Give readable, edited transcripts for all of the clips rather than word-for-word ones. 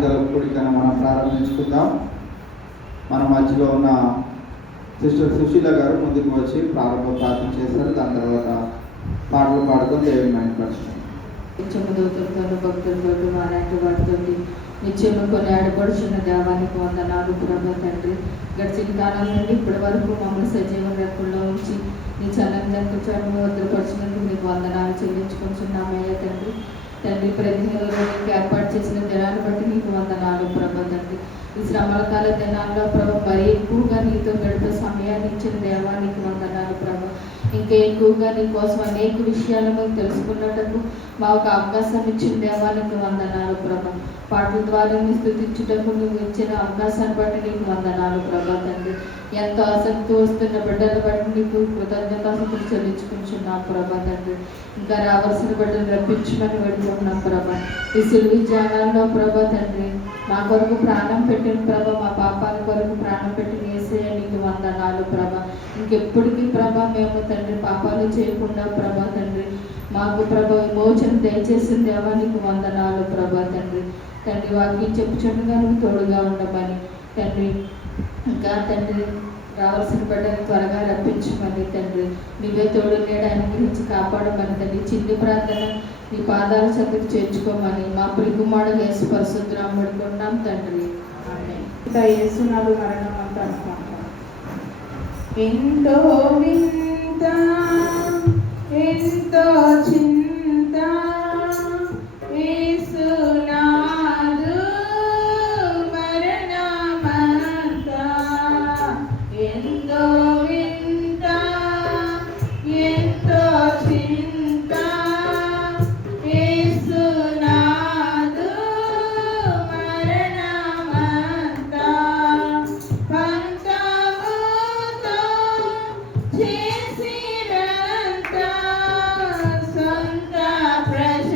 సాయంకాలం కూడికను మనం ప్రారంభించుకుందాం. మన మధ్యలో ఉన్న సిస్టర్ సుశీల గారు ముందుకు వచ్చి ప్రారంభ ప్రార్థన చేస్తారు. దాని తర్వాత పాటలు పాడుకొని దేవుని మైండ్పరచుకుంటాం. నిత్యముదవుతున్న భక్తులతో మారాటి వాటితో నిత్యము కొనియాడబడుచున్న దేవానికి వందనాలు ప్రభు తండ్రి. గడిచిన కాలం నుండి ఇప్పటి వరకు మమ్మల్ని సజీవ రెక్కల్లో ఉంచి నీ చల్లని చర్మ భద్రపరిచినందుకు మీకు వందనాలు చెల్లించుకుంటున్నామయ్యా తండ్రి. తండ్రి ప్రతి నెలలో మీకు ఏర్పాటు చేసిన దినాన్ని బట్టి నీకు వందనాలు ప్రభు తండ్రి. ఈ శ్రమల కాల దినాల్లో ప్రభు మరి ఎక్కువగా నీతో గడిపే సమయాన్ని ఇచ్చిన దేవానికి వందనాలు ప్రభు. ఇంకా ఎక్కువగా నీ కోసం అనేక విషయాలు మేము తెలుసుకున్నటకు మా ఒక అవకాశం ఇచ్చిన దేవానికి వందనాలు ప్రభు. పాటల ద్వారా నీ స్తుతించుటకు నువ్వు ఇచ్చిన అవకాశాన్ని బట్టి నీకు వందనాలు ప్రభు తండ్రి. ఎంతో ఆసక్తి వస్తున్న బిడ్డలు బట్టి నీకు కృతజ్ఞతాస్తుతులు చెల్లించుకుంటున్నాం ప్రభా తండ్రి. ఇంకా రావాల్సిన బిడ్డలు రప్పించమని పెట్టుకుంటున్నాం ప్రభా. ఈ సిలువ ధ్యానాల్లో ప్రభా తండ్రి మా కొరకు ప్రాణం పెట్టిన ప్రభా, మా పాపాల కొరకు ప్రాణం పెట్టిన యేసయ్య నీకు వందనాలు ప్రభా. ఇంకెప్పటికీ ప్రభా మేము తండ్రి పాపాలు చేయకుండా ప్రభా తండ్రి మాకు ప్రభా విమోచన దయచేసిన దేవా నీకు వందనాలు ప్రభా తండ్రి. తండ్రి వాక్యం చెప్పుచుండగా నువ్వు తోడుగా ఉండమని తండ్రి. ఇంకా తండ్రి రావాల్సిన బిడ్డని త్వరగా రప్పించమని తండ్రి. నువ్వే తోడు నేడు అనుగ్రహించి కాపాడమని తండ్రి. చిన్ని ప్రార్థన నీ పాదాల చెంతకు చేర్చుకోమని మా ప్రికుమారుడు యేసు పరిశుద్ధరాముడుకున్నాం తండ్రి. యేసునాడు మరణం అంతా అనుకుంటాం. ఎంతో వింత ఎంతో చింత యేసునాదు మరణమంతా. ఎంతో వింత ఎంతో చింత యేసునాదు మరణమంతా. పంతముతో చేసినంత సొంత ప్రజ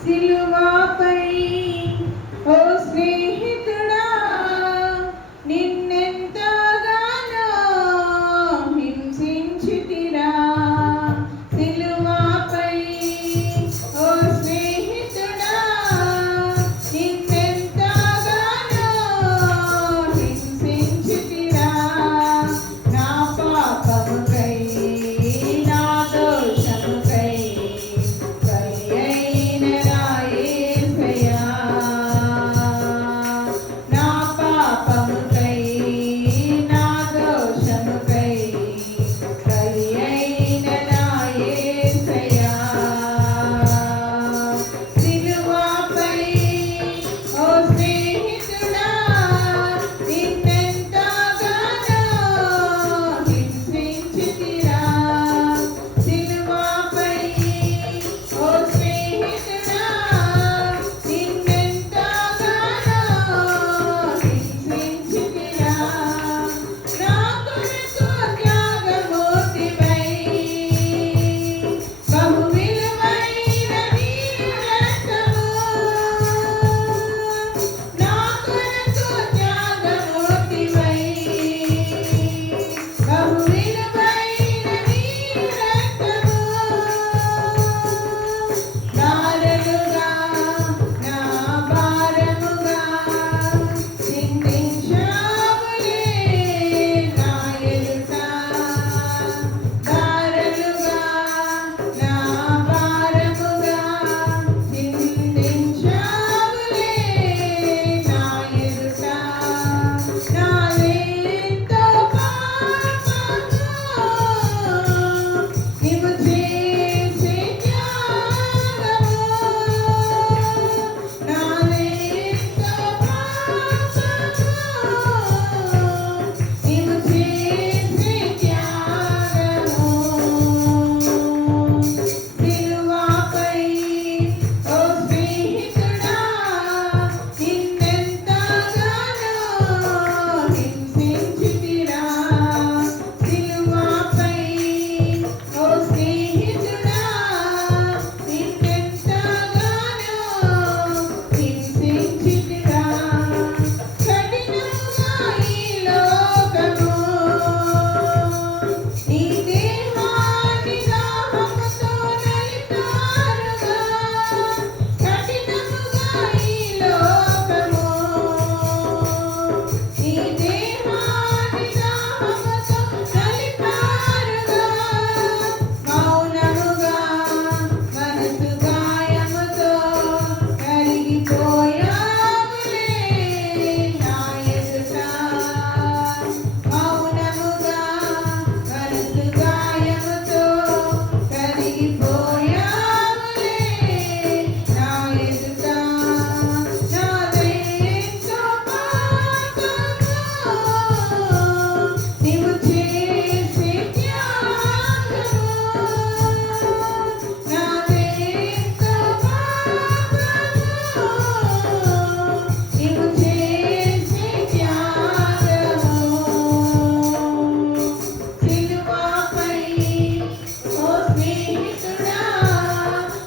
సిలువపై ఓ స్నేహితుడా నిన్నెంతగానో హింసించితిరా. సిలువపై ఓ స్నేహితుడా నిన్నెంతగానో హింసించితిరా. నా పాపముకై నా దోషముకై బలియైన నా యేసయ్యా. నా పాపముకై నా దోషముకై బలియైన నా యేసయ్యా. సిలువపై ఓ స్నేహితుడా నిన్నెంతగానో హింసించితిరా. సిలువపై ఓ స్నేహితుడా నిన్నెంతగానో హింసించితిరా. నా కొరకు త్యాగమూర్తివై బహు విలువైన నీ రక్తము. నా కొరకు త్యాగమూర్తివై బహు విలువైన నీ రక్తము. భారముగా నా భారముగా చింతించావులే నా ఎదుట. భారముగా నా భారముగా చింతించావులే నా ఎదుట. నాదెంతో పాపము నీవు చేసే త్యాగము. నాదెంతో పాపము నీవు చేసే త్యాగము. సిలువపై ఓ స్నేహితుడా నిన్నెంతగానో హింసించితిరా. సిలువపై ఓ స్నేహితుడా నిన్నెంతగానో హింసించితిరా. కఠినముగా ఈ లోకము నీ దేహాన్ని దాహముతో నలిపారుగా. కఠినముగా ఈ లోకము నీ దేహాన్ని దాహముతో నలిపారుగా. మౌనముగా మనసు గాయముతో కరిగిపోయావులే నా ఎదుట. మౌనముగా మనసు గాయముతో కరిగిపోయావులే నా ఎదుట. నాదెంతో పాపము నీవు చేసే త్యాగము. నాదెంతో పాపము నీవు చేసే త్యాగము. సిలువపై ఓ స్నేహితుడా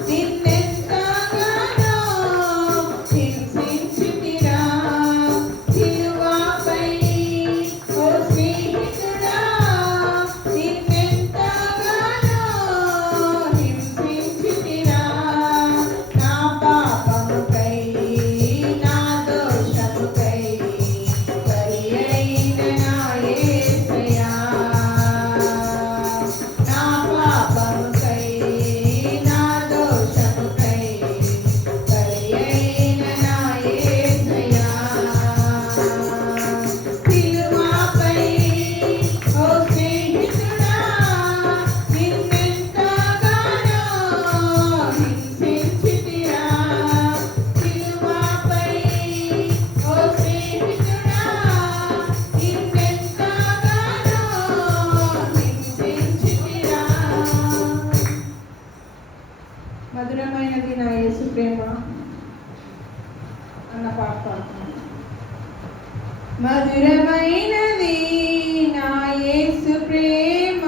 నిన్నెంతగానో హింసించితిరా. సిలువపై ఓ స్నేహితుడా నిన్నెంతగానో హింసించితిరా. నా పాపముకై నా దోషముకై బలియైన నా యేసయ్యా. నా పాపముకై నా దోషముకై బలియైన నా యేసయ్యా. సిలువపై ఓ స్నేహితుడా నిన్నెంతగానో హింసించితిరా. సిలువపై ఓ స్నేహితుడా నిన్నెంతగానో హింసించితిరా. మధురమైనది నా యేసు ప్రేమ అన్న పాట పాడుతున్నాను. మధురమైనది నా యేసు ప్రేమ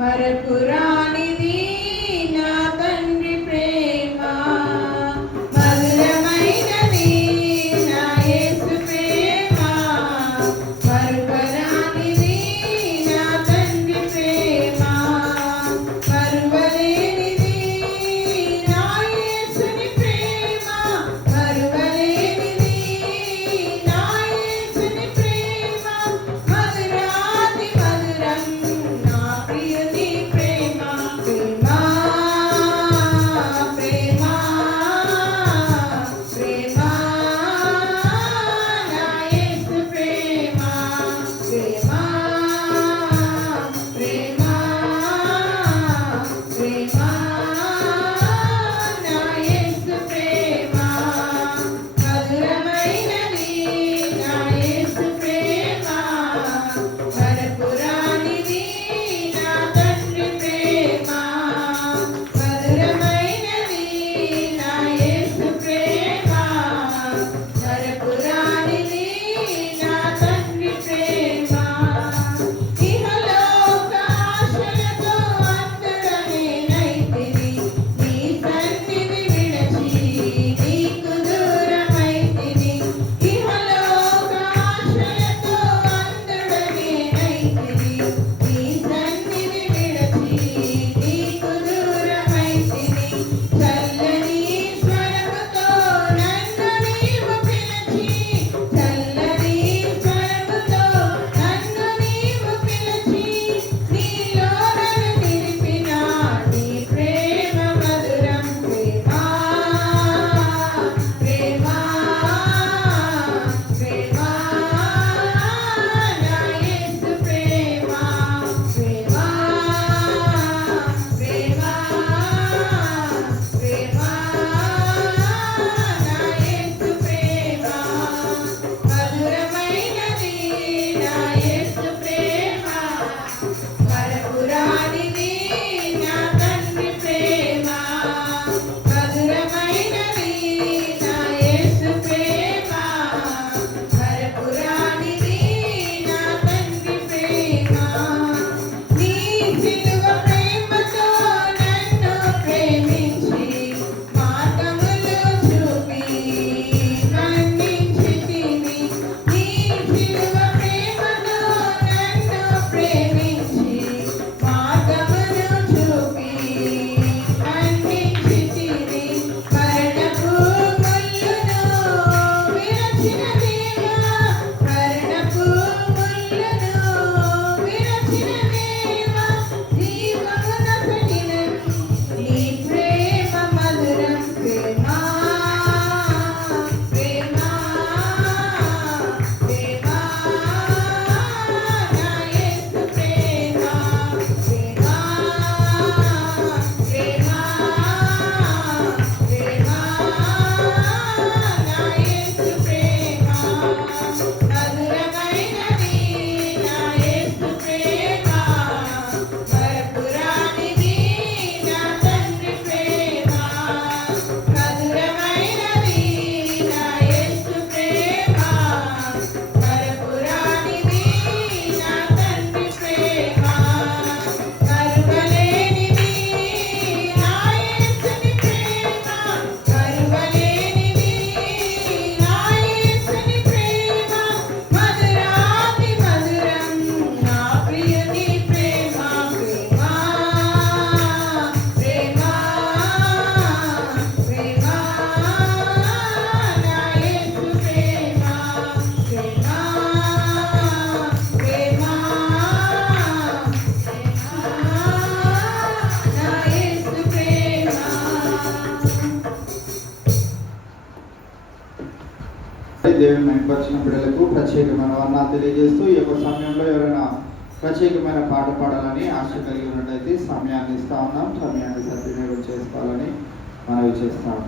మర మరపురానిది నా తండ్రి ప్రేమ, మధురమైనది నా యేసు ప్రేమ, మరువరానిది నా తండ్రి ప్రేమ, మరువలేనిది నా యేసుని ప్రేమ, మరువలేనిది నా యేసుని ప్రేమ, మధురాతి మధురం నా ప్రియుని ప్రేమ, ప్రేమ ప్రేమ ప్రేమ నా యేసు ప్రేమ, ప్రేమ ప్రేమ ప్రేమ నా యేసు ప్రేమ, మధురమైనది నా యేసు ప్రేమ, మరపురానిది నా తండ్రి ప్రేమ, మధురమైనది నా యేసు ప్రేమ, మరపురానిది నా తండ్రి ప్రేమ. ఇహలోక ఆశలతో అంతడనేనైతిని, నీ సన్నిధి విడచి నీకు దూరమైతిని. ఇహలోక ఆశలతో అంతడనేనైతిని, నీ సన్నిధి విడచి నీకు దూరమైతిని. చల్లని స్వరముతో నన్ను నీవు పిలిచి, చల్లని స్వరముతో నన్ను నీవు పిలిచి, నీలో నన్ను నిలిపిన నీ ప్రేమ మధురం, ప్రేమ ప్రేమ ప్రేమ నా యేసు ప్రేమ, ప్రేమ ప్రేమ ప్రేమ నా యేసు ప్రేమ, మధురమైనది నా యేసు ప్రేమ, మరపురానిది నా తండ్రి ప్రేమ, మధురమైనది నా యేసు ప్రేమ, మరపురానిది నా తండ్రి ప్రేమ. నీ సిలువ ప్రేమతో నన్ను ప్రేమించి, మార్గములు చూపి మన్నించితివి. నీ సిలువ ప్రేమతో నన్ను ప్రేమించి, మార్గములు చూపి మన్నించితివి. మరణపు ముళ్ళును విరచిన దేవా, మరణపు ముళ్ళును విరచిన దేవా, జీవమునొసగిన నీ ప్రేమ మధురం, ప్రేమ ప్రేమ ప్రేమ నా యేసు ప్రేమ, ప్రేమ ప్రేమ ప్రేమ నా యేసు ప్రేమ, మధురమైనది నా యేసు ప్రేమ, మరపురానిది నా తండ్రి ప్రేమ, మధురమైనది నా యేసు ప్రేమ, మరపురానిది నా తండ్రి ప్రేమ, మరువలేనిది నా యేసుని ప్రేమ, మరువలేనిది నా యేసుని ప్రేమ, మధురాతి మధురం నా ప్రియుని ప్రేమ, ప్రేమ ప్రేమ ప్రేమ నా యేసు ప్రేమ, ప్రేమ ప్రేమ నా యేసు ప్రేమ. దేవుని మైపరిచిన బిడ్డలకు ప్రత్యేకమైన వర్ణాలు తెలియజేస్తూ ఈ యొక్క సమయంలో ఎవరైనా ప్రత్యేకమైన పాట పాడాలని ఆశ కలిగి ఉన్నట్టయితే సమయాన్ని ఇస్తా ఉన్నాం. సమయాన్ని సద్వినియోగం చేసుకోవాలని మనవి చేస్తాము.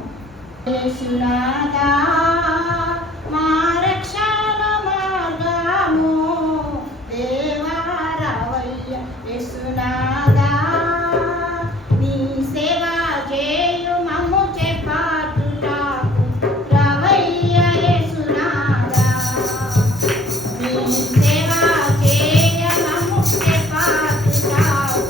యేసునాథా మా రక్షణ మార్గము, దేవా రావయ్య యేసునాథా, నీ సేవ చేయు మమ్ము చేపాటుటాకు రావయ్య యేసునాథా, నీ సేవ చేయ మమ్ము చేపాటుటాకు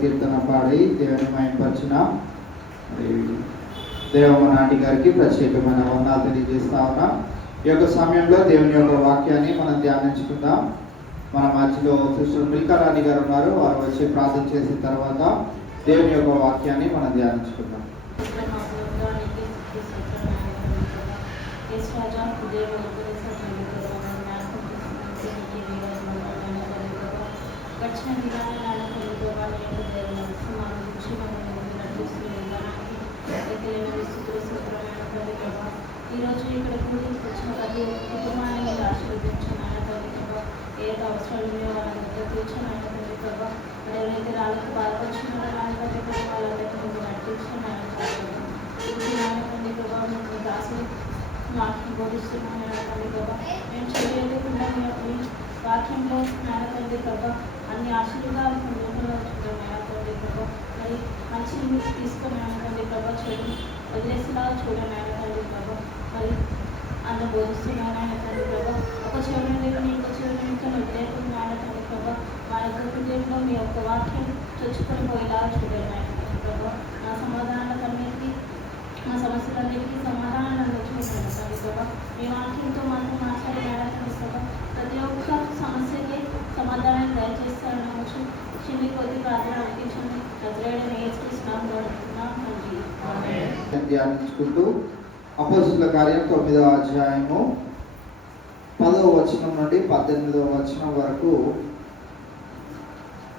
కీర్తన పాడి దేవుని మహిమపరిచిన దేవమనాటి గారికి ప్రత్యేకమైన వందనాలు తెలియజేస్తా ఉన్నా. ఈ యొక్క సమయంలో దేవుని యొక్క వాక్యాన్ని మనం ధ్యానించుకుందాం. మన మధ్యలో సిస్టర్ మిల్కారాణి గారు ఉన్నారు. వారు వచ్చి ప్రార్థన చేసిన తర్వాత దేవుని యొక్క వాక్యాన్ని మనం ధ్యానించుకుందాం. ఈరోజు ఇక్కడ కూడికి వచ్చిన ప్రతి ఒక్క కుటుంబాన్ని మీరు ఆశీర్వదించాను ఆయన తల్లి ప్రభా. ఏ అవసరాలు ఉన్నాయో వాళ్ళని తీర్చాను ఆయన తల్లి ప్రభా. ఎవరైతే రాళ్ళకు బాధపడుతున్నారో ఆయన తల్లి ప్రభా వాళ్ళందరికీ మీరు నడిపించాను ఆయన తల్లి ఆయన తల్లి ప్రభా. మీకు రాసి వాక్యం బోధిస్తున్నాను ఆయన తల్లి ప్రభా. మేము చేయలేకుండా మీ వాక్యంలో ఆయన తల్లి ప్రభా అన్ని ఆశీర్వాదాలు పొందుతున్నా చూడండి ఆయన తల్లి ప్రభా. మరి మంచి మీరు తీసుకొని ఆయన తల్లి ప్రభా చూడండి వదిలేసేలాగా చూడండి ఆయన తల్లి ప్రభా. మరి అన్న బోధిస్తున్నాను ఆయన తల్లి ప్రభా. ఒక చివరి దేవుని ఇంకో చివరి ఇంకా వదిలేకుండా ఆయన తల్లి ప్రభా. మా యొక్క హృదయంలో మీ యొక్క వాక్యం చొచ్చుకొని పోయేలాగా చూడండి ఆయన తల్లి ప్రభా. నా సమాధానాలన్నిటికీ మా సమస్యలన్నిటికీ సమాధానాలను చూడండి తల్లి ప్రభా. మీ వాక్యంతో మాత్రం మాట్లాడిన ఆయన తల్లి ప్రభా. ప్రతి ఒక్క సమస్యకి సమాధానాన్ని దయచేస్తారని నమ్మచ్చు. చిన్ని కొద్ది ప్రార్థన అనిపించండి. ప్రజలను ఏసుకృష్ణాం ధ్యానించుకుంటూ అపోస్తలుల కార్యం 9వ అధ్యాయము 10వ వచనం నుండి 18వ వచనం వరకు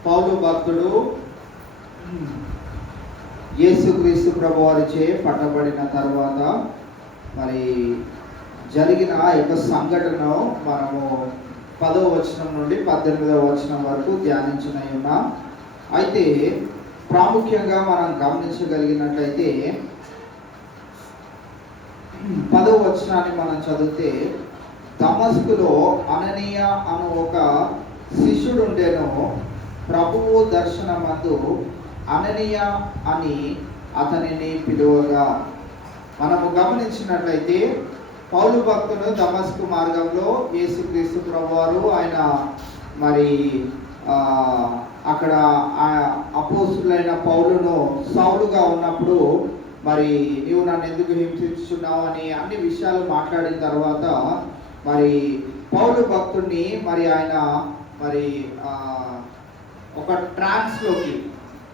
పౌలు భక్తుడు యేసుక్రీస్తు ప్రభువారిచే పట్టబడిన తర్వాత మరి జరిగిన యొక్క సంఘటన మనము 10వ వచనం నుండి 18వ వచనం వరకు ధ్యానించునై ఉన్నాం. అయితే ప్రాముఖ్యంగా మనం గమనించగలిగినట్లయితే 10వ వచనాన్ని మనం చదివితే, దమస్కులో అననీయ అను ఒక శిష్యుడు ఉండెను. ప్రభువు దర్శనమందు అననీయ అని అతనిని పిలువగా. మనము గమనించినట్లయితే పౌలు భక్తుడు దమస్కు మార్గంలో యేసుక్రీస్తు ప్రభువారు ఆయన మరి అక్కడ అపోస్తులైన పౌలును సౌలుగా ఉన్నప్పుడు మరి నీవు నన్ను ఎందుకు హింసించున్నావు అని అన్ని విషయాలు మాట్లాడిన తర్వాత మరి పౌలు భక్తుడిని మరి ఆయన మరి ఒక ట్రాన్స్లోకి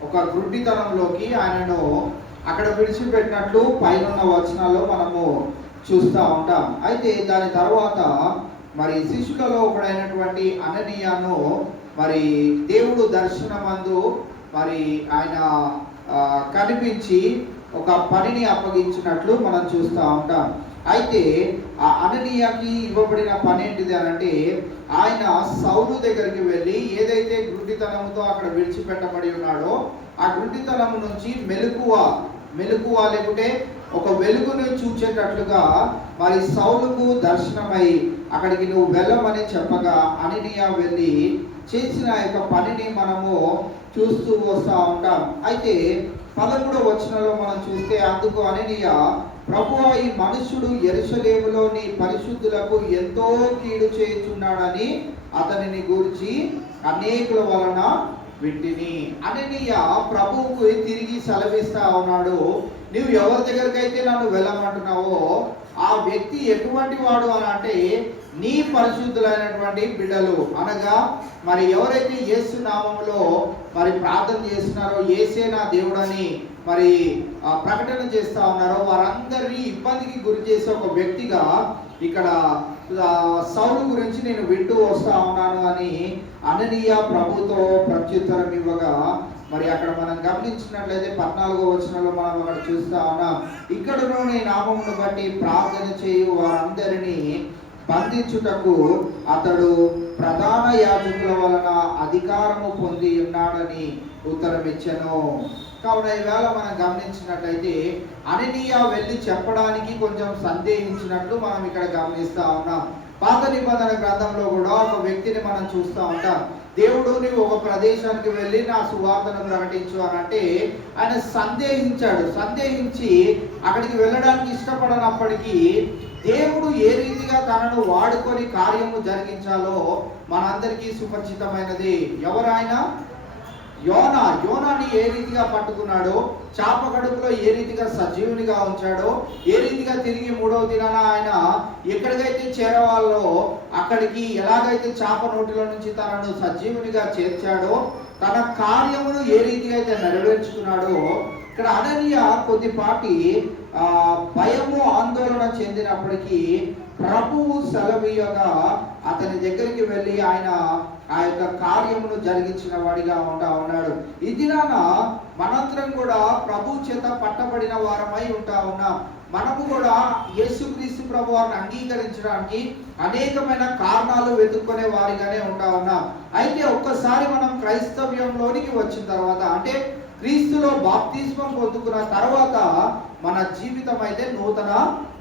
ఒక గుడ్డితనంలోకి ఆయనను అక్కడ విడిచిపెట్టినట్లు పైన వచనాల్లో మనము చూస్తూ ఉంటాం. అయితే దాని తర్వాత మరి శిష్యులలో ఒకడైనటువంటి అననీయను మరి దేవుడు దర్శనమందు మరి ఆయన కనిపించి ఒక పనిని అప్పగించినట్లు మనం చూస్తూ ఉంటాం. అయితే ఆ అననీయకి ఇవ్వబడిన పని ఏంటిది అని అంటే, ఆయన సౌలు దగ్గరికి వెళ్ళి ఏదైతే గుడ్డితనంతో అక్కడ విడిచిపెట్టబడి ఉన్నాడో ఆ గుడ్డితనం నుంచి మెలకువ లేకుంటే ఒక వెలుగును చూచేటట్లుగా మరి సౌలుకు దర్శనమై అక్కడికి నువ్వు వెళ్ళమని చెప్పగా అననీయ వెళ్ళి చేసిన యొక్క పనిని మనము చూస్తూ వస్తూ ఉంటాం. అయితే 11వ వచనంలో మనం చూస్తే, అందుకు అననీయ, ప్రభువా, ఈ మనుషుడు యెరూషలేములోని పరిశుద్ధులకు ఎంతో కీడు చేయుచున్నాడని అతనిని గూర్చి అనేకుల వలన వింటిని. అననీయ ప్రభువుకు తిరిగి సెలవిస్తా ఉన్నాడు, నువ్వు ఎవరి దగ్గరికైతే నన్ను వెళ్ళమంటున్నావో ఆ వ్యక్తి ఎటువంటి వాడు అని అంటే, నీ పరిశుద్ధులైనటువంటి బిడ్డలు అనగా మరి ఎవరైతే యేసు నామములో మరి ప్రార్థన చేస్తున్నారో, యేసే నా దేవుడని మరి ప్రకటన చేస్తా ఉన్నారో వారందరినీ ఇబ్బందికి గురి చేసే ఒక వ్యక్తిగా ఇక్కడ సౌలు గురించి నేను వింటూ వస్తా ఉన్నాను అని అననీయ ప్రభుతో ప్రత్యుత్తరం ఇవ్వగా, మరి అక్కడ మనం గమనించినట్లయితే 14వ వచనంలో మనం అక్కడ చూస్తా ఉన్నాం, ఇక్కడను నీ నామమును బట్టి ప్రార్థన చేయు వారందరినీ బంధించుటకు అతడు ప్రధాన యాజకుల వలన అధికారము పొంది ఉన్నాడని ఉత్తరం ఇచ్చెను. కావున ఈవేళ మనం గమనించినట్లయితే అననీయ వెళ్ళి చెప్పడానికి కొంచెం సందేహించినట్లు మనం ఇక్కడ గమనిస్తా ఉన్నాం. పాత నిబంధన గ్రంథంలో కూడా ఒక వ్యక్తిని మనం చూస్తూ ఉంటాం. దేవుడు నీవు ఒక ప్రదేశానికి వెళ్ళి నా సువార్తను ప్రకటించు అని అంటే ఆయన సందేహించి అక్కడికి వెళ్ళడానికి ఇష్టపడనప్పటికీ దేవుడు ఏ రీతిగా తనను వాడుకొని కార్యము జరిగించాలో మనందరికీ సుపరిచితమైనది. ఎవరైనా యోనాని ఏ రీతిగా పట్టుకున్నాడో, చాప కడుపులో ఏ రీతిగా సజీవునిగా ఉంచాడో, ఏ రీతిగా తిరిగి 3వ దినాన ఆయన ఎక్కడికైతే చేరవాలో అక్కడికి ఎలాగైతే చాప నోటిలో నుంచి తనను సజీవునిగా చేర్చాడో, తన కార్యమును ఏ రీతిగా అయితే నెరవేర్చుకున్నాడో, ఇక్కడ అననీయ కొద్దిపాటి భయము ఆందోళన చెందినప్పటికీ ప్రభువు సెలవీయగా అతని దగ్గరికి వెళ్ళి ఆయన ఆ యొక్క కార్యమును జరిగించిన వాడిగా ఉన్నాడు. ఈ దినాన మనందరం కూడా ప్రభు చేత పట్టబడిన వారమై ఉన్నాం. మనము కూడా యేసుక్రీస్తు ప్రభు వారిని అంగీకరించడానికి అనేకమైన కారణాలు వెతుక్కునే వారిగానే ఉన్నాం. అయితే ఒక్కసారి మనం క్రైస్తవ్యంలోనికి వచ్చిన తర్వాత, అంటే క్రీస్తులో బాప్తిస్మం పొందుకున్న తర్వాత మన జీవితం అయితే నూతన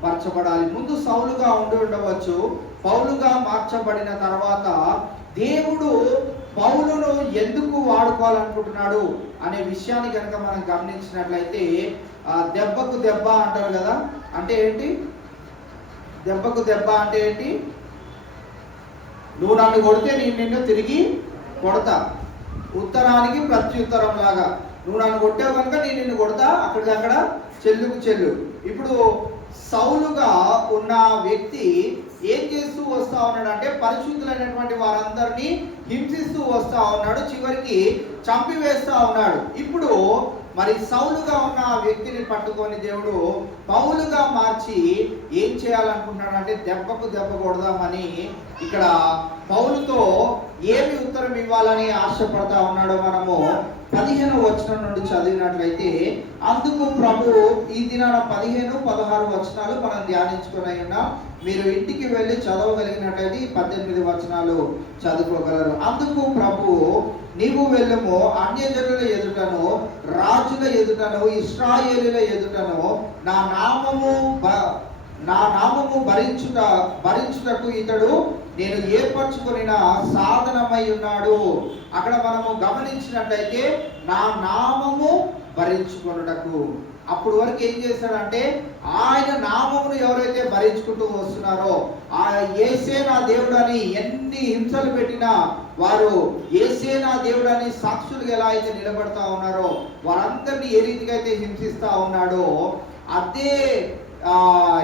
పరచబడాలి. ముందు సౌలుగా ఉండవచ్చు, పౌలుగా మార్చబడిన తర్వాత దేవుడు పౌలును ఎందుకు వాడుకోవాలనుకుంటున్నాడు అనే విషయాన్ని కనుక మనం గమనించినట్లయితే, దెబ్బకు దెబ్బ అంటారు కదా, అంటే ఏంటి? దెబ్బకు దెబ్బ అంటే ఏంటి? నువ్వు నన్ను కొడితే నేను నిన్ను తిరిగి కొడతా, ఉత్తరానికి ప్రత్యుత్తరం లాగా. నువ్వు నన్ను కొట్టావు కనుక నేను నిన్ను కొడతా, అక్కడికక్కడ చెల్లుకు చెల్లు. ఇప్పుడు సౌలుగా ఉన్న వ్యక్తి ఏం చేస్తూ వస్తా ఉన్నాడు అంటే, పరిశుద్ధులైనటువంటి వారందరినీ హింసిస్తూ వస్తా ఉన్నాడు, చివరికి చంపివేస్తా ఉన్నాడు. ఇప్పుడు మరి సౌలుగా ఉన్న వ్యక్తిని పట్టుకొని దేవుడు పౌలుగా మార్చి ఏం చేయాలనుకుంటున్నాడు అంటే, దెబ్బకు దెబ్బ కొడదామని ఇక్కడ పౌలుతో ఏమి ఉత్తరం ఇవ్వాలని ఆశపడతా ఉన్నాడో మనము 15వ వచనం నుండి చదివినట్లయితే, అందుకు ప్రభు ఈ దినాన 15, 16 వచనాలు మనం ధ్యానించుకుని ఉన్నాం. మీరు ఇంటికి వెళ్ళి చదవగలిగినట్లయితే 18 వచనాలు చదువుకోగలరు. అందుకు ప్రభు, నీవు వెళ్ళము, అన్యజనుల ఎదుటను, రాజుల ఎదుటను, ఇశ్రాయేలుల ఎదుటను నా నామము భరించుటకు ఇతడు నేను ఏర్పరచుకున్న సాధనమై ఉన్నాడు. అక్కడ మనము గమనించినట్లయితే నా నామము భరించుకొనుటకు, అప్పుడు వరకు ఏం చేశాడంటే, ఆయన నామమును ఎవరైతే భరించుకుంటూ వస్తున్నారో, ఆ యేసే నా దేవుడని ఎన్ని హింసలు పెట్టినా వారు యేసే నా దేవుడని సాక్షులుగా ఎలా అయితే నిలబడతా ఉన్నారో, వారందరినీ ఏ రీతిగా అయితే హింసిస్తా ఉన్నాడో, అదే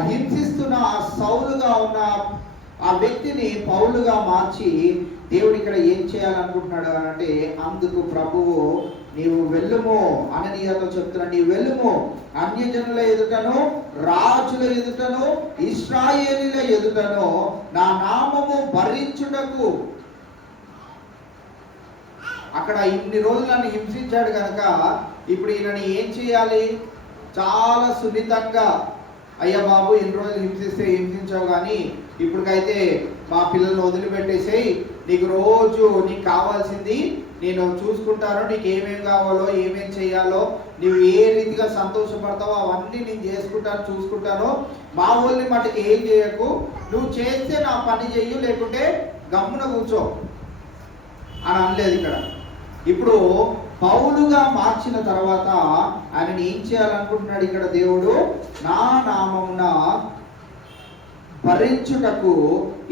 హింసిస్తున్న ఆ సౌలుగా ఉన్న ఆ వ్యక్తిని పౌలుగా మార్చి దేవుడు ఇక్కడ ఏం చేయాలనుకుంటున్నాడు అంటే, అందుకు ప్రభువు, నీవు వెళ్ళుము, అననీయతో చెప్తున్నా, నీవు వెళ్ళుము, అన్యజనుల ఎదుటను, రాజుల ఎదుటను, ఇశ్రాయేలీల ఎదుటను నా నామము భరించుటకు. అక్కడ ఇన్ని రోజులు నన్ను హింసించాడు కనుక ఇప్పుడు ఈయనని ఏం చేయాలి? చాలా సున్నితంగా, అయ్యా బాబు ఇన్ని రోజులు హింసించావు కానీ ఇప్పటికైతే మా పిల్లల్ని వదిలిపెట్టేసేయి, నీకు రోజు నీకు కావాల్సింది నేను చూసుకుంటాను, నీకు ఏమేం కావాలో ఏమేం చేయాలో నువ్వు ఏ రీతిగా సంతోషపడతావో అవన్నీ నేను చేసుకుంటాను, చూసుకుంటాను, మా ఊళ్ళని మటుకు ఏం చేయకు, నువ్వు చేస్తే నా పని చెయ్యు, లేకుంటే గమ్మున కూర్చో అని అనలేదు ఇక్కడ. ఇప్పుడు పౌలుగా మార్చిన తర్వాత ఆయనని ఏం చేయాలనుకుంటున్నాడు ఇక్కడ దేవుడు? నా నామమున భరించుటకు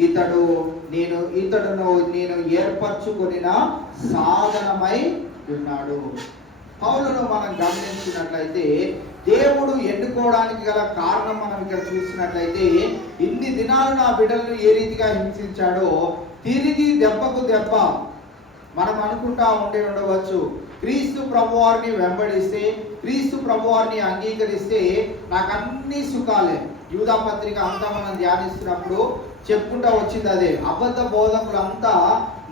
ఇతడును నేను ఏర్పరచుకొనిన సాధనమై ఉన్నాడు. పౌలును మనం గమనించినట్లయితే దేవుడు ఎన్నుకోవడానికి గల కారణం మనం ఇక్కడ చూసినట్లయితే, ఇన్ని దినాలు నా బిడ్డలను ఏ రీతిగా హింసించాడో తిరిగి దెబ్బకు దెబ్బ మనం అనుకుంటా ఉండవచ్చు. క్రీస్తు ప్రభువారిని వెంబడిస్తే, క్రీస్తు ప్రభువారిని అంగీకరిస్తే నాకు అన్ని సుఖాలే. యూదా పత్రిక అంతా మనం ధ్యానిస్తున్నప్పుడు చెప్పుకుంటా వచ్చింది అదే. అబద్ధ బోధకులంతా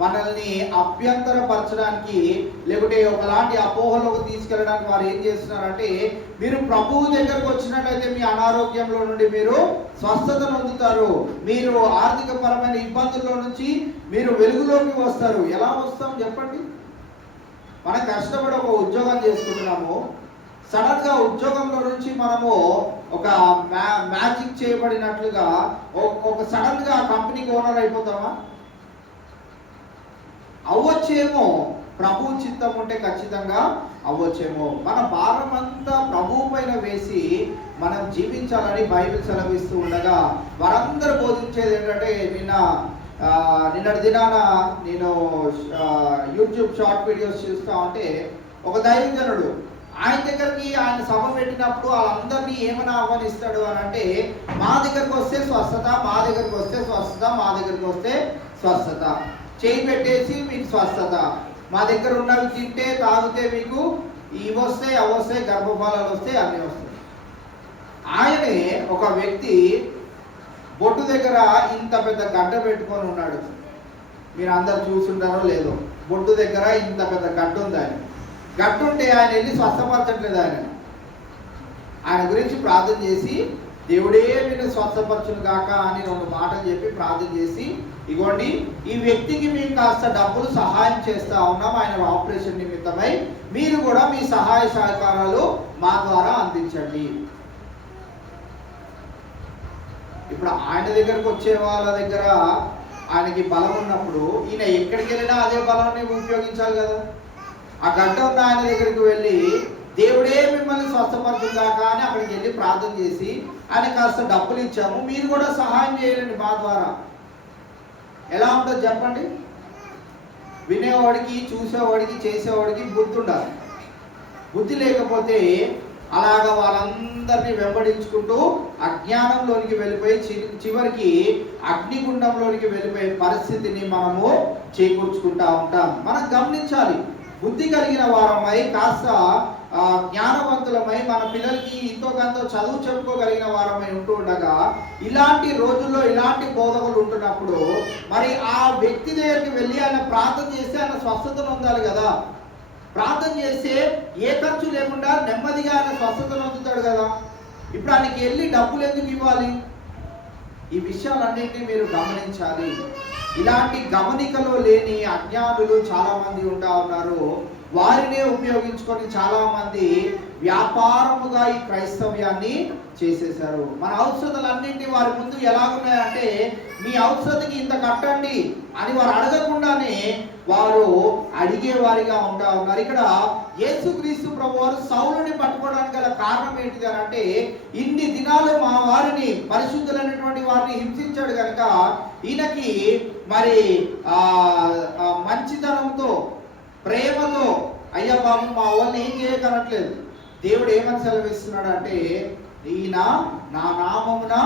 మనల్ని అభ్యంతరపరచడానికి, లేకుంటే ఒకలాంటి అపోహలోకి తీసుకెళ్ళడానికి వారు ఏం చేస్తున్నారంటే, మీరు ప్రభువు దగ్గరకు వచ్చినట్లయితే మీ అనారోగ్యంలో నుండి మీరు స్వస్థత పొందుతారు, మీరు ఆర్థిక పరమైన ఇబ్బందుల్లో నుంచి మీరు వెలుగులోకి వస్తారు. ఎలా వస్తాం చెప్పండి? మనం కష్టపడి ఒక ఉద్యోగం చేసుకుంటున్నాము, సడన్ గా ఉద్యోగంలో నుంచి మనము ఒక మ్యాజిక్ చేయబడినట్లుగా ఒక సడన్ గా కంపెనీకి ఓనర్ అయిపోతామా? అవ్వచ్చేమో, ప్రభు చిత్తం ఉంటే ఖచ్చితంగా అవ్వచ్చేమో. మన భారం అంతా ప్రభువు పైన వేసి మనం జీవించాలని బైబిల్ సెలవిస్తూ ఉండగా వారందరూ బోధించేది ఏంటంటే, నిన్న నిన్నటి దినాన నేను యూట్యూబ్ షార్ట్ వీడియోస్ చూస్తూ ఉంటే ఒక దైవజనుడు ఆయన దగ్గరికి ఆయన సభ పెట్టినప్పుడు వాళ్ళందరినీ ఏమైనా ఆహ్వానిస్తాడు అని అంటే, మా దగ్గరకు వస్తే స్వస్థత, మా దగ్గరకు వస్తే స్వస్థత, మా దగ్గరకు వస్తే స్వస్థత, చేయి పెట్టేసి మీకు స్వస్థత, మా దగ్గర ఉన్నవి తింటే తాగితే మీకు ఇవి వస్తాయి, అవి వస్తాయి, గర్భఫలాలు వస్తాయి, అన్నీ వస్తాయి. ఆయనే ఒక వ్యక్తి బొట్టు దగ్గర ఇంత పెద్ద గడ్డ పెట్టుకొని ఉన్నాడు. మీరు అందరు చూసుంటారో లేదో, బొట్టు దగ్గర ఇంత పెద్ద గడ్డ ఉంది. ఆయన గడ్డ ఉంటే ఆయన వెళ్ళి స్వస్థపరచట్లేదు. ఆయన గురించి ప్రార్థన చేసి దేవుడే మీరు స్వస్థపరచును గాక అని 2 మాటలు చెప్పి ప్రార్థన చేసి, ఇగోండి ఈ వ్యక్తికి మేము కాస్త డబ్బులు సహాయం చేస్తా ఉన్నాం ఆయన ఆపరేషన్ నిమిత్తమై, మీరు కూడా మీ సహాయ సహకారాలు మా ద్వారా అందించండి. ఇప్పుడు ఆయన దగ్గరకు వచ్చే వాళ్ళ దగ్గర ఆయనకి బలం ఉన్నప్పుడు ఈయన ఎక్కడికి వెళ్ళినా అదే బలాన్ని ఉపయోగించాలి కదా. ఆ గడ్డ ఉన్న ఆయన దగ్గరికి వెళ్ళి దేవుడే మిమ్మల్ని స్వస్థపరచుగాక అని అక్కడికి వెళ్ళి ప్రార్థన చేసి ఆయన కాస్త డబ్బులు ఇచ్చాము, మీరు కూడా సహాయం చేయాలండి మా ద్వారా. ఎలా ఉంటుందో చెప్పండి? వినేవాడికి, చూసేవాడికి, చేసేవాడికి బుద్ధి ఉండాలి. బుద్ధి లేకపోతే అలాగా వాళ్ళందరినీ వెంబడించుకుంటూ అజ్ఞానంలోనికి వెళ్ళిపోయి చివరికి అగ్నిగుండంలోనికి వెళ్ళిపోయే పరిస్థితిని మనము చేకూర్చుకుంటా ఉంటాం. మనం గమనించాలి. బుద్ధి కలిగిన వారమై, కాస్త జ్ఞానవంతులమై, మన పిల్లలకి ఎంతో కొంత చదువు చెప్పుకోగలిగిన వారమై ఉంటూ ఉండగా ఇలాంటి రోజుల్లో ఇలాంటి బోధకులు ఉంటున్నప్పుడు మరి ఆ వ్యక్తి దగ్గరికి వెళ్ళి ఆయన ప్రార్థన చేస్తే ఆయన స్వస్థతను పొందాలి కదా. ప్రార్థన చేస్తే ఏ ఖర్చు లేకుండా నెమ్మదిగా ఆయన స్వస్థతను పొందుతాడు కదా. ఇప్పుడు ఆయనకి వెళ్ళి డబ్బులు ఎందుకు ఇవ్వాలి? ఈ విషయాలన్నింటినీ మీరు గమనించాలి. ఇలాంటి గమనికలో లేని అజ్ఞానులు చాలా మంది ఉంటా ఉన్నారు. వారినే ఉపయోగించుకొని చాలా మంది వ్యాపారముగా ఈ క్రైస్తవ్యాన్ని చేసేశారు. మన అవసరతలన్నింటినీ వారి ముందు ఎలాగున్నాయంటే, మీ అవసరతకి ఇంత కట్టండి అని వారు అడగకుండానే వారు అడిగేవారిగా ఉంటా ఉన్నారు. ఇక్కడ యేసుక్రీస్తు ప్రభువారు సౌలుని పట్టుకోవడానికి గల కారణం ఏంటిది అని అంటే, ఇన్ని దినాలు మా వారిని, పరిశుద్ధులైనటువంటి వారిని హింసించాడు కనుక ఈయనకి మరి మంచితనంతో, ప్రేమతో, అయ్యా బాబు మా వాళ్ళని ఏం చేయకనట్లేదు. దేవుడు ఏమని సెలవిస్తున్నాడు అంటే, ఈయన నా నామమున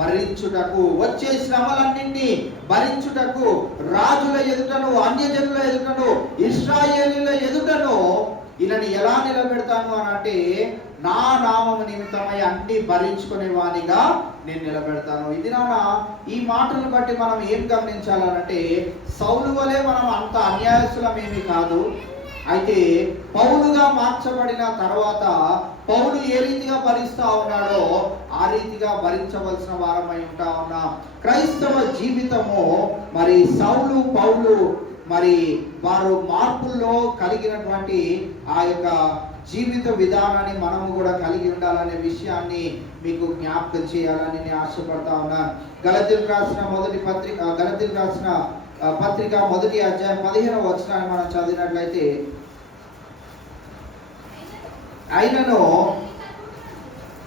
భరించుటకు, వచ్చే శ్రమలన్నింటినీ భరించుటకు, రాజుల ఎదుటను, అన్యజనుల ఎదుటను, ఇశ్రాయేలీల ఎదుటను ఈయనని ఎలా నిలబెడతాను అని అంటే, నా నామము నిమిత్తమై అన్ని భరించుకునే వానిగా నేను నిలబెడతాను. ఇది ఈ మాటలను బట్టి మనం ఏం గమనించాలనంటే, సౌలు వలె మనం అంత అన్యాయస్తులమేమీ కాదు. అయితే పౌలుగా మార్చబడిన తర్వాత పౌలు ఏ రీతిగా భరిస్తా ఉన్నాడో ఆ రీతిగా భరించవలసిన వారమై ఉంటా ఉన్నాం. క్రైస్తవ జీవితము మరి సౌలు, పౌలు మరి వారు మార్పుల్లో కలిగినటువంటి ఆ యొక్క జీవిత విధానాన్ని మనము కూడా కలిగి ఉండాలనే విషయాన్ని మీకు జ్ఞాపకం చేయాలని నేను ఆశపడతా ఉన్నాను. గలతీయులకు రాసిన పత్రిక 1వ అధ్యాయం 15వ వచనాన్ని మనం చదివినట్లయితే, అయినను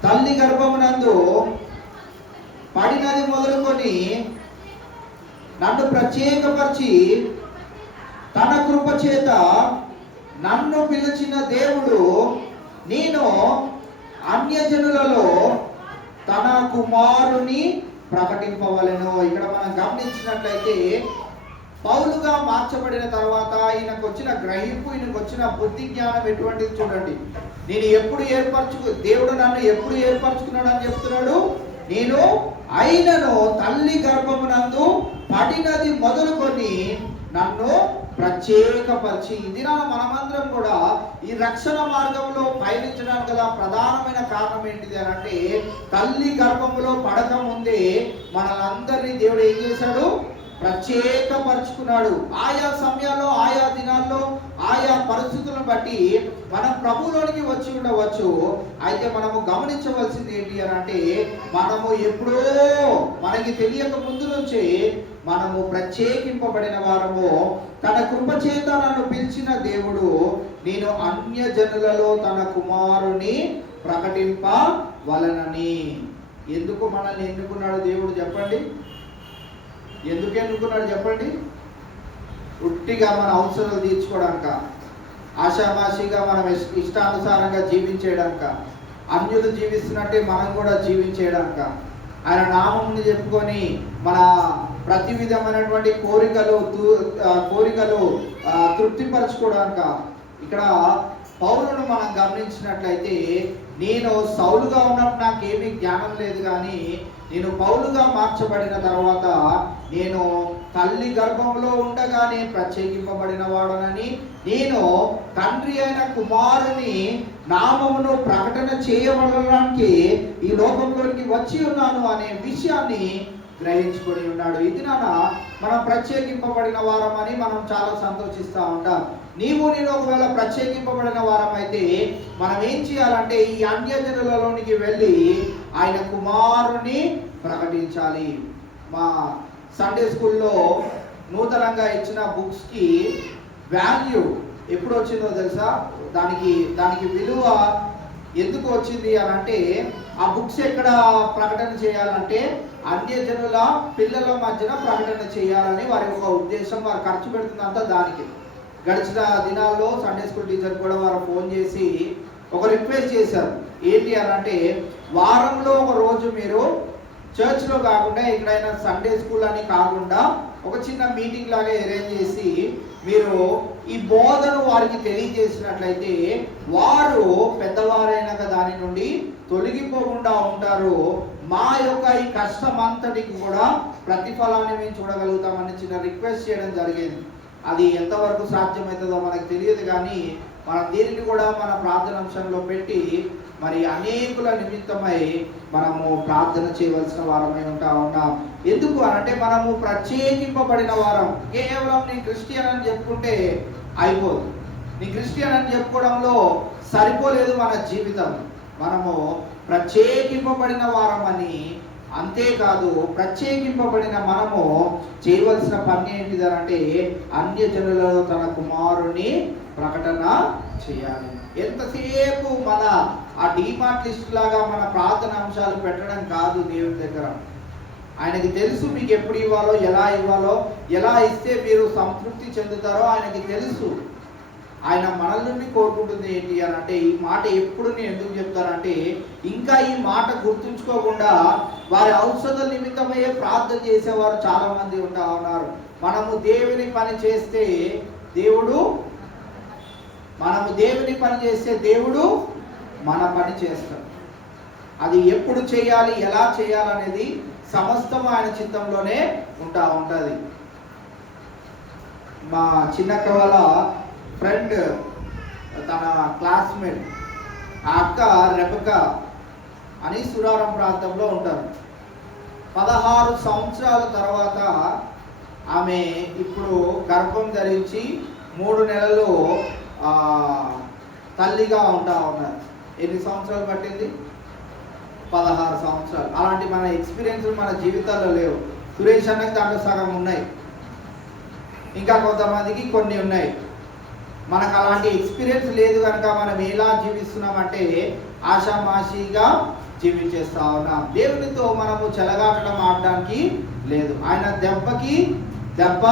తల్లి గర్భమునందు పడినది మొదలుకొని నన్ను ప్రత్యేకపరిచి తన కృప చేత నన్ను పిలిచిన దేవుడు, నేను అన్యజనులలో తన కుమారుని ప్రకటింపవలెను. ఇక్కడ మనం గమనించినట్లయితే, పౌలుగా మార్చబడిన తర్వాత ఈయనకు వచ్చిన గ్రహింపు, ఈయనకు వచ్చిన బుద్ధి జ్ఞానం ఎటువంటిది చూడండి. నేను ఎప్పుడు దేవుడు నన్ను ఎప్పుడు ఏర్పరచుకున్నాడు అని చెప్తున్నాడు. నేను అయినను తల్లి గర్భమునందు పడినది మొదలుకొని నన్ను ప్రత్యేకపరిచి. ఇది మనమందరం కూడా ఈ రక్షణ మార్గంలో పయనించడానికి గల ప్రధానమైన కారణం ఏంటిది అని అంటే, తల్లి గర్భములో పడక ముందే మనలందరినీ దేవుడు ఏం చేశాడు? ప్రత్యేకపరుచుకున్నాడు. ఆయా సమయాల్లో, ఆయా దినాల్లో, ఆయా పరిస్థితులను బట్టి మనం ప్రభువులోనికి వచ్చి ఉండవచ్చు. అయితే మనము గమనించవలసింది ఏంటి అని అంటే, మనము ఎప్పుడో మనకి తెలియక ముందు నుంచే మనము ప్రత్యేకింపబడిన వారము. తన కృప చేత నన్ను పిలిచిన దేవుడు, నేను అన్యజనులలో తన కుమారుని ప్రకటింపవలనని. ఎందుకు మనల్ని ఎన్నుకున్నాడు దేవుడు చెప్పండి? ఎందుకు ఎన్నుకున్నాడు చెప్పండి? ఉట్టిగా మన అవసరాలు తీర్చుకోవడానిక, ఆషామాషిగా మనం ఇష్టానుసారంగా జీవించేయడానిక, అన్యులు జీవిస్తున్నట్టే మనం కూడా జీవించేయడానిక, ఆయన నామముని చెప్పుకొని మన ప్రతి విధమైనటువంటి కోరికలు తృప్తిపరచుకోవడానిక. ఇక్కడ పౌలును మనం గమనించినట్లయితే, నేను సౌలుగా ఉన్నప్పుడు నాకేమీ జ్ఞానం లేదు, కానీ నేను పౌలుగా మార్చబడిన తర్వాత నేను తల్లి గర్భంలో ఉండగానే ప్రత్యేకింపబడిన వాడనని, నేను తండ్రి అయిన కుమారుని నామమును ప్రకటన చేయబడడానికి ఈ లోకంలోనికి వచ్చి ఉన్నాను అనే విషయాన్ని గ్రహించుకొని ఉన్నాడు. ఇది నాన్న మనం ప్రత్యేకింపబడిన వారం అని మనం చాలా సంతోషిస్తూ ఉంటాం. నీవు నేను ఒకవేళ ప్రత్యేకింపబడిన వారం అయితే మనం ఏం చేయాలంటే ఈ అన్యజనులలోనికి వెళ్ళి ఆయన కుమారుని ప్రకటించాలి. మా సండే స్కూల్లో నూతనంగా ఇచ్చిన బుక్స్కి వాల్యూ ఎప్పుడు వచ్చిందో తెలుసా? దానికి విలువ ఎందుకు వచ్చింది అని అంటే, ఆ బుక్స్ ఎక్కడ ప్రకటన చేయాలంటే అన్యజనుల పిల్లల మధ్యన ప్రకటన చేయాలని వారి ఒక ఉద్దేశం. వారు ఖర్చు పెడుతున్నంత దానికి. గడిచిన దినాల్లో సండే స్కూల్ టీచర్ కూడా వారు ఫోన్ చేసి ఒక రిక్వెస్ట్ చేశారు. ఏంటి అని అంటే, వారంలో ఒక రోజు మీరు చర్చ్లో కాకుండా ఎక్కడైనా సండే స్కూల్ అని కాకుండా ఒక చిన్న మీటింగ్ లాగా అరేంజ్ చేసి మీరు ఈ బోధను వారికి తెలియజేసినట్లయితే వారు పెద్దవారైనాక దాని నుండి తొలగిపోకుండా ఉంటారు. మా యొక్క ఈ కష్టం అంతటికి కూడా ప్రతిఫలాన్ని మేము చూడగలుగుతామని చిన్న రిక్వెస్ట్ చేయడం జరిగింది. అది ఎంతవరకు సాధ్యమవుతుందో మనకు తెలియదు, కానీ మనం దీనిని కూడా మన ప్రార్థన అంశంలో పెట్టి మరి అనేకుల నిమిత్తమై మనము ప్రార్థన చేయవలసిన వారమై ఉన్నాం. ఎందుకు అనంటే మనము ప్రత్యేకింపబడిన వారం. కేవలం నీ క్రిస్టియన్ అని చెప్పుకుంటే అయిపోదు. నీ క్రిస్టియన్ అని చెప్పుకోవడంలో సరిపోలేదు మన జీవితం. మనము ప్రత్యేకింపబడిన వారం అని, అంతేకాదు ప్రత్యేకింపబడిన మనము చేయవలసిన పని ఏంటిదనంటే అన్యజనులలో తన కుమారుని ప్రకటన చేయాలి. ఎంతసేపు మన ఆ డీమార్ట్ లిస్ట్ లాగా మన ప్రార్థన అంశాలు పెట్టడం కాదు. దేవుని దగ్గర ఆయనకి తెలుసు మీకు ఎప్పుడు ఇవ్వాలో, ఎలా ఇవ్వాలో, ఎలా ఇస్తే మీరు సంతృప్తి చెందుతారో ఆయనకి తెలుసు. ఆయన మనల నుండి కోరుకుంటుంది ఏంటి అని అంటే, ఈ మాట ఎప్పుడు నేను ఎందుకు చెప్తానంటే, ఇంకా ఈ మాట గుర్తుంచుకోకుండా వారి ఔషధ నిమిత్తమయ్యే ప్రార్థన చేసేవారు చాలా మంది ఉన్నారు. మనము దేవుని పని చేస్తే దేవుడు మన పని చేస్తాడు. అది ఎప్పుడు చేయాలి, ఎలా చేయాలనేది సమస్తం ఆయన చిత్తంలోనే ఉంటుంది. మా చిన్నక్క వాళ్ళ ఫ్రెండ్, తన క్లాస్మేట్ ఆ అక్క రెబకా అని సురారం ప్రాంతంలో ఉంటారు. 16 సంవత్సరాల తర్వాత ఆమె ఇప్పుడు గర్భం ధరించి 3 నెలలు తల్లిగా ఉన్నారు. ఎన్ని సంవత్సరాలు పట్టింది? 16 సంవత్సరాలు. అలాంటి మన ఎక్స్పీరియన్స్ మన జీవితాల్లో లేవు. సురేష్ అన్నకి దాంట్లో సగం ఉన్నాయి, ఇంకా కొంతమందికి కొన్ని ఉన్నాయి. మనకు అలాంటి ఎక్స్పీరియన్స్ లేదు కనుక మనం ఎలా జీవిస్తున్నామంటే ఆషామాషిగా జీవించేస్తా ఉన్నాం. దేవునితో మనము చెలగాటం ఆడడానికి లేదు. ఆయన దెబ్బకి దెబ్బ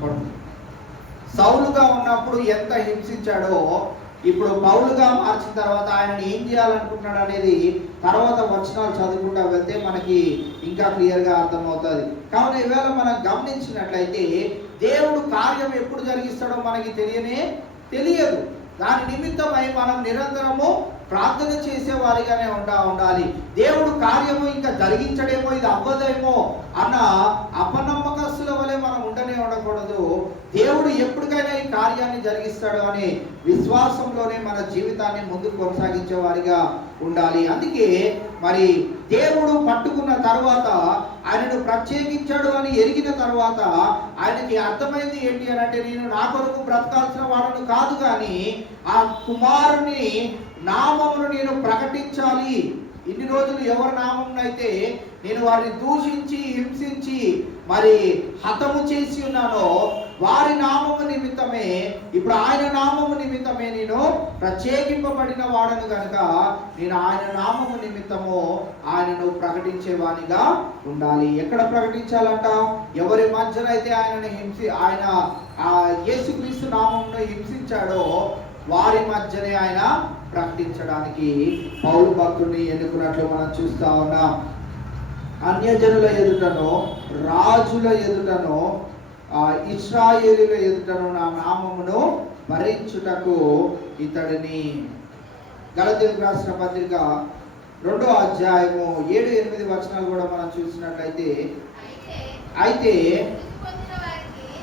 కొడుతుంది. సౌలుగా ఉన్నప్పుడు ఎంత హింసించాడో ఇప్పుడు పౌలుగా మార్చిన తర్వాత ఆయన ఏం చేయాలనుకుంటున్నాడు అనేది తర్వాత వచనాలు చదువుకుంటా వెళ్తే మనకి ఇంకా క్లియర్గా అర్థమవుతుంది. కావున ఈవేళ మనం గమనించినట్లయితే దేవుడు కార్యం ఎప్పుడు జరిగిస్తాడో మనకి తెలియదు. దాని నిమిత్తమై మనం నిరంతరము ప్రార్థన చేసే వారిగానే ఉండాలి. దేవుడు కార్యము ఇంకా జరిగించడేమో, ఇది అవ్వదేమో అన్న అపనమ్మకస్తుల వలె మనం ఉండకూడదు. దేవుడు ఎప్పటికైనా ఈ కార్యాన్ని జరిగిస్తాడు అనే విశ్వాసంలోనే మన జీవితాన్ని ముందుకు కొనసాగించే వారిగా ఉండాలి. అందుకే మరి దేవుడు పట్టుకున్న తర్వాత, ఆయనను ప్రత్యేకించాడు అని ఎరిగిన తర్వాత ఆయనకి అర్థమైంది ఏంటి అని అంటే, నేను నా కొరకు బ్రతకాల్సిన వాడను కాదు, కానీ ఆ కుమారుని నామమును నేను ప్రకటించాలి ఇన్ని రోజులు ఎవరి నామమునైతే నేను వారిని దూషించి హింసించి మరి హతము చేసి ఉన్నానో వారి నామము నిమిత్తమే ఇప్పుడు ఆయన నామము నిమిత్తమే నేను ప్రత్యేకింపబడిన వాడను గనుక నేను ఆయన నామము నిమిత్తము ఆయనను ప్రకటించేవానిగా ఉండాలి. ఎక్కడ ప్రకటించాలంట? ఎవరి మధ్యనైతే ఆయన యేసుక్రీస్తు నామమును హింసించాడో వారి మధ్యనే ఆయన ప్రకటించడానికి పౌలు భక్తుడిని ఎన్నుకున్నట్లు మనం చూస్తా ఉన్నాం. అన్యజనుల ఎదుటను రాజుల ఎదుటను ఇశ్రాయేలుల ఎదుటను నా నామమును భరించుటకు ఇతడిని. గలతీయులకు రాసిన పత్రిక 2వ అధ్యాయము 7-8 వచనాలు కూడా మనం చూసినట్లయితే, అయితే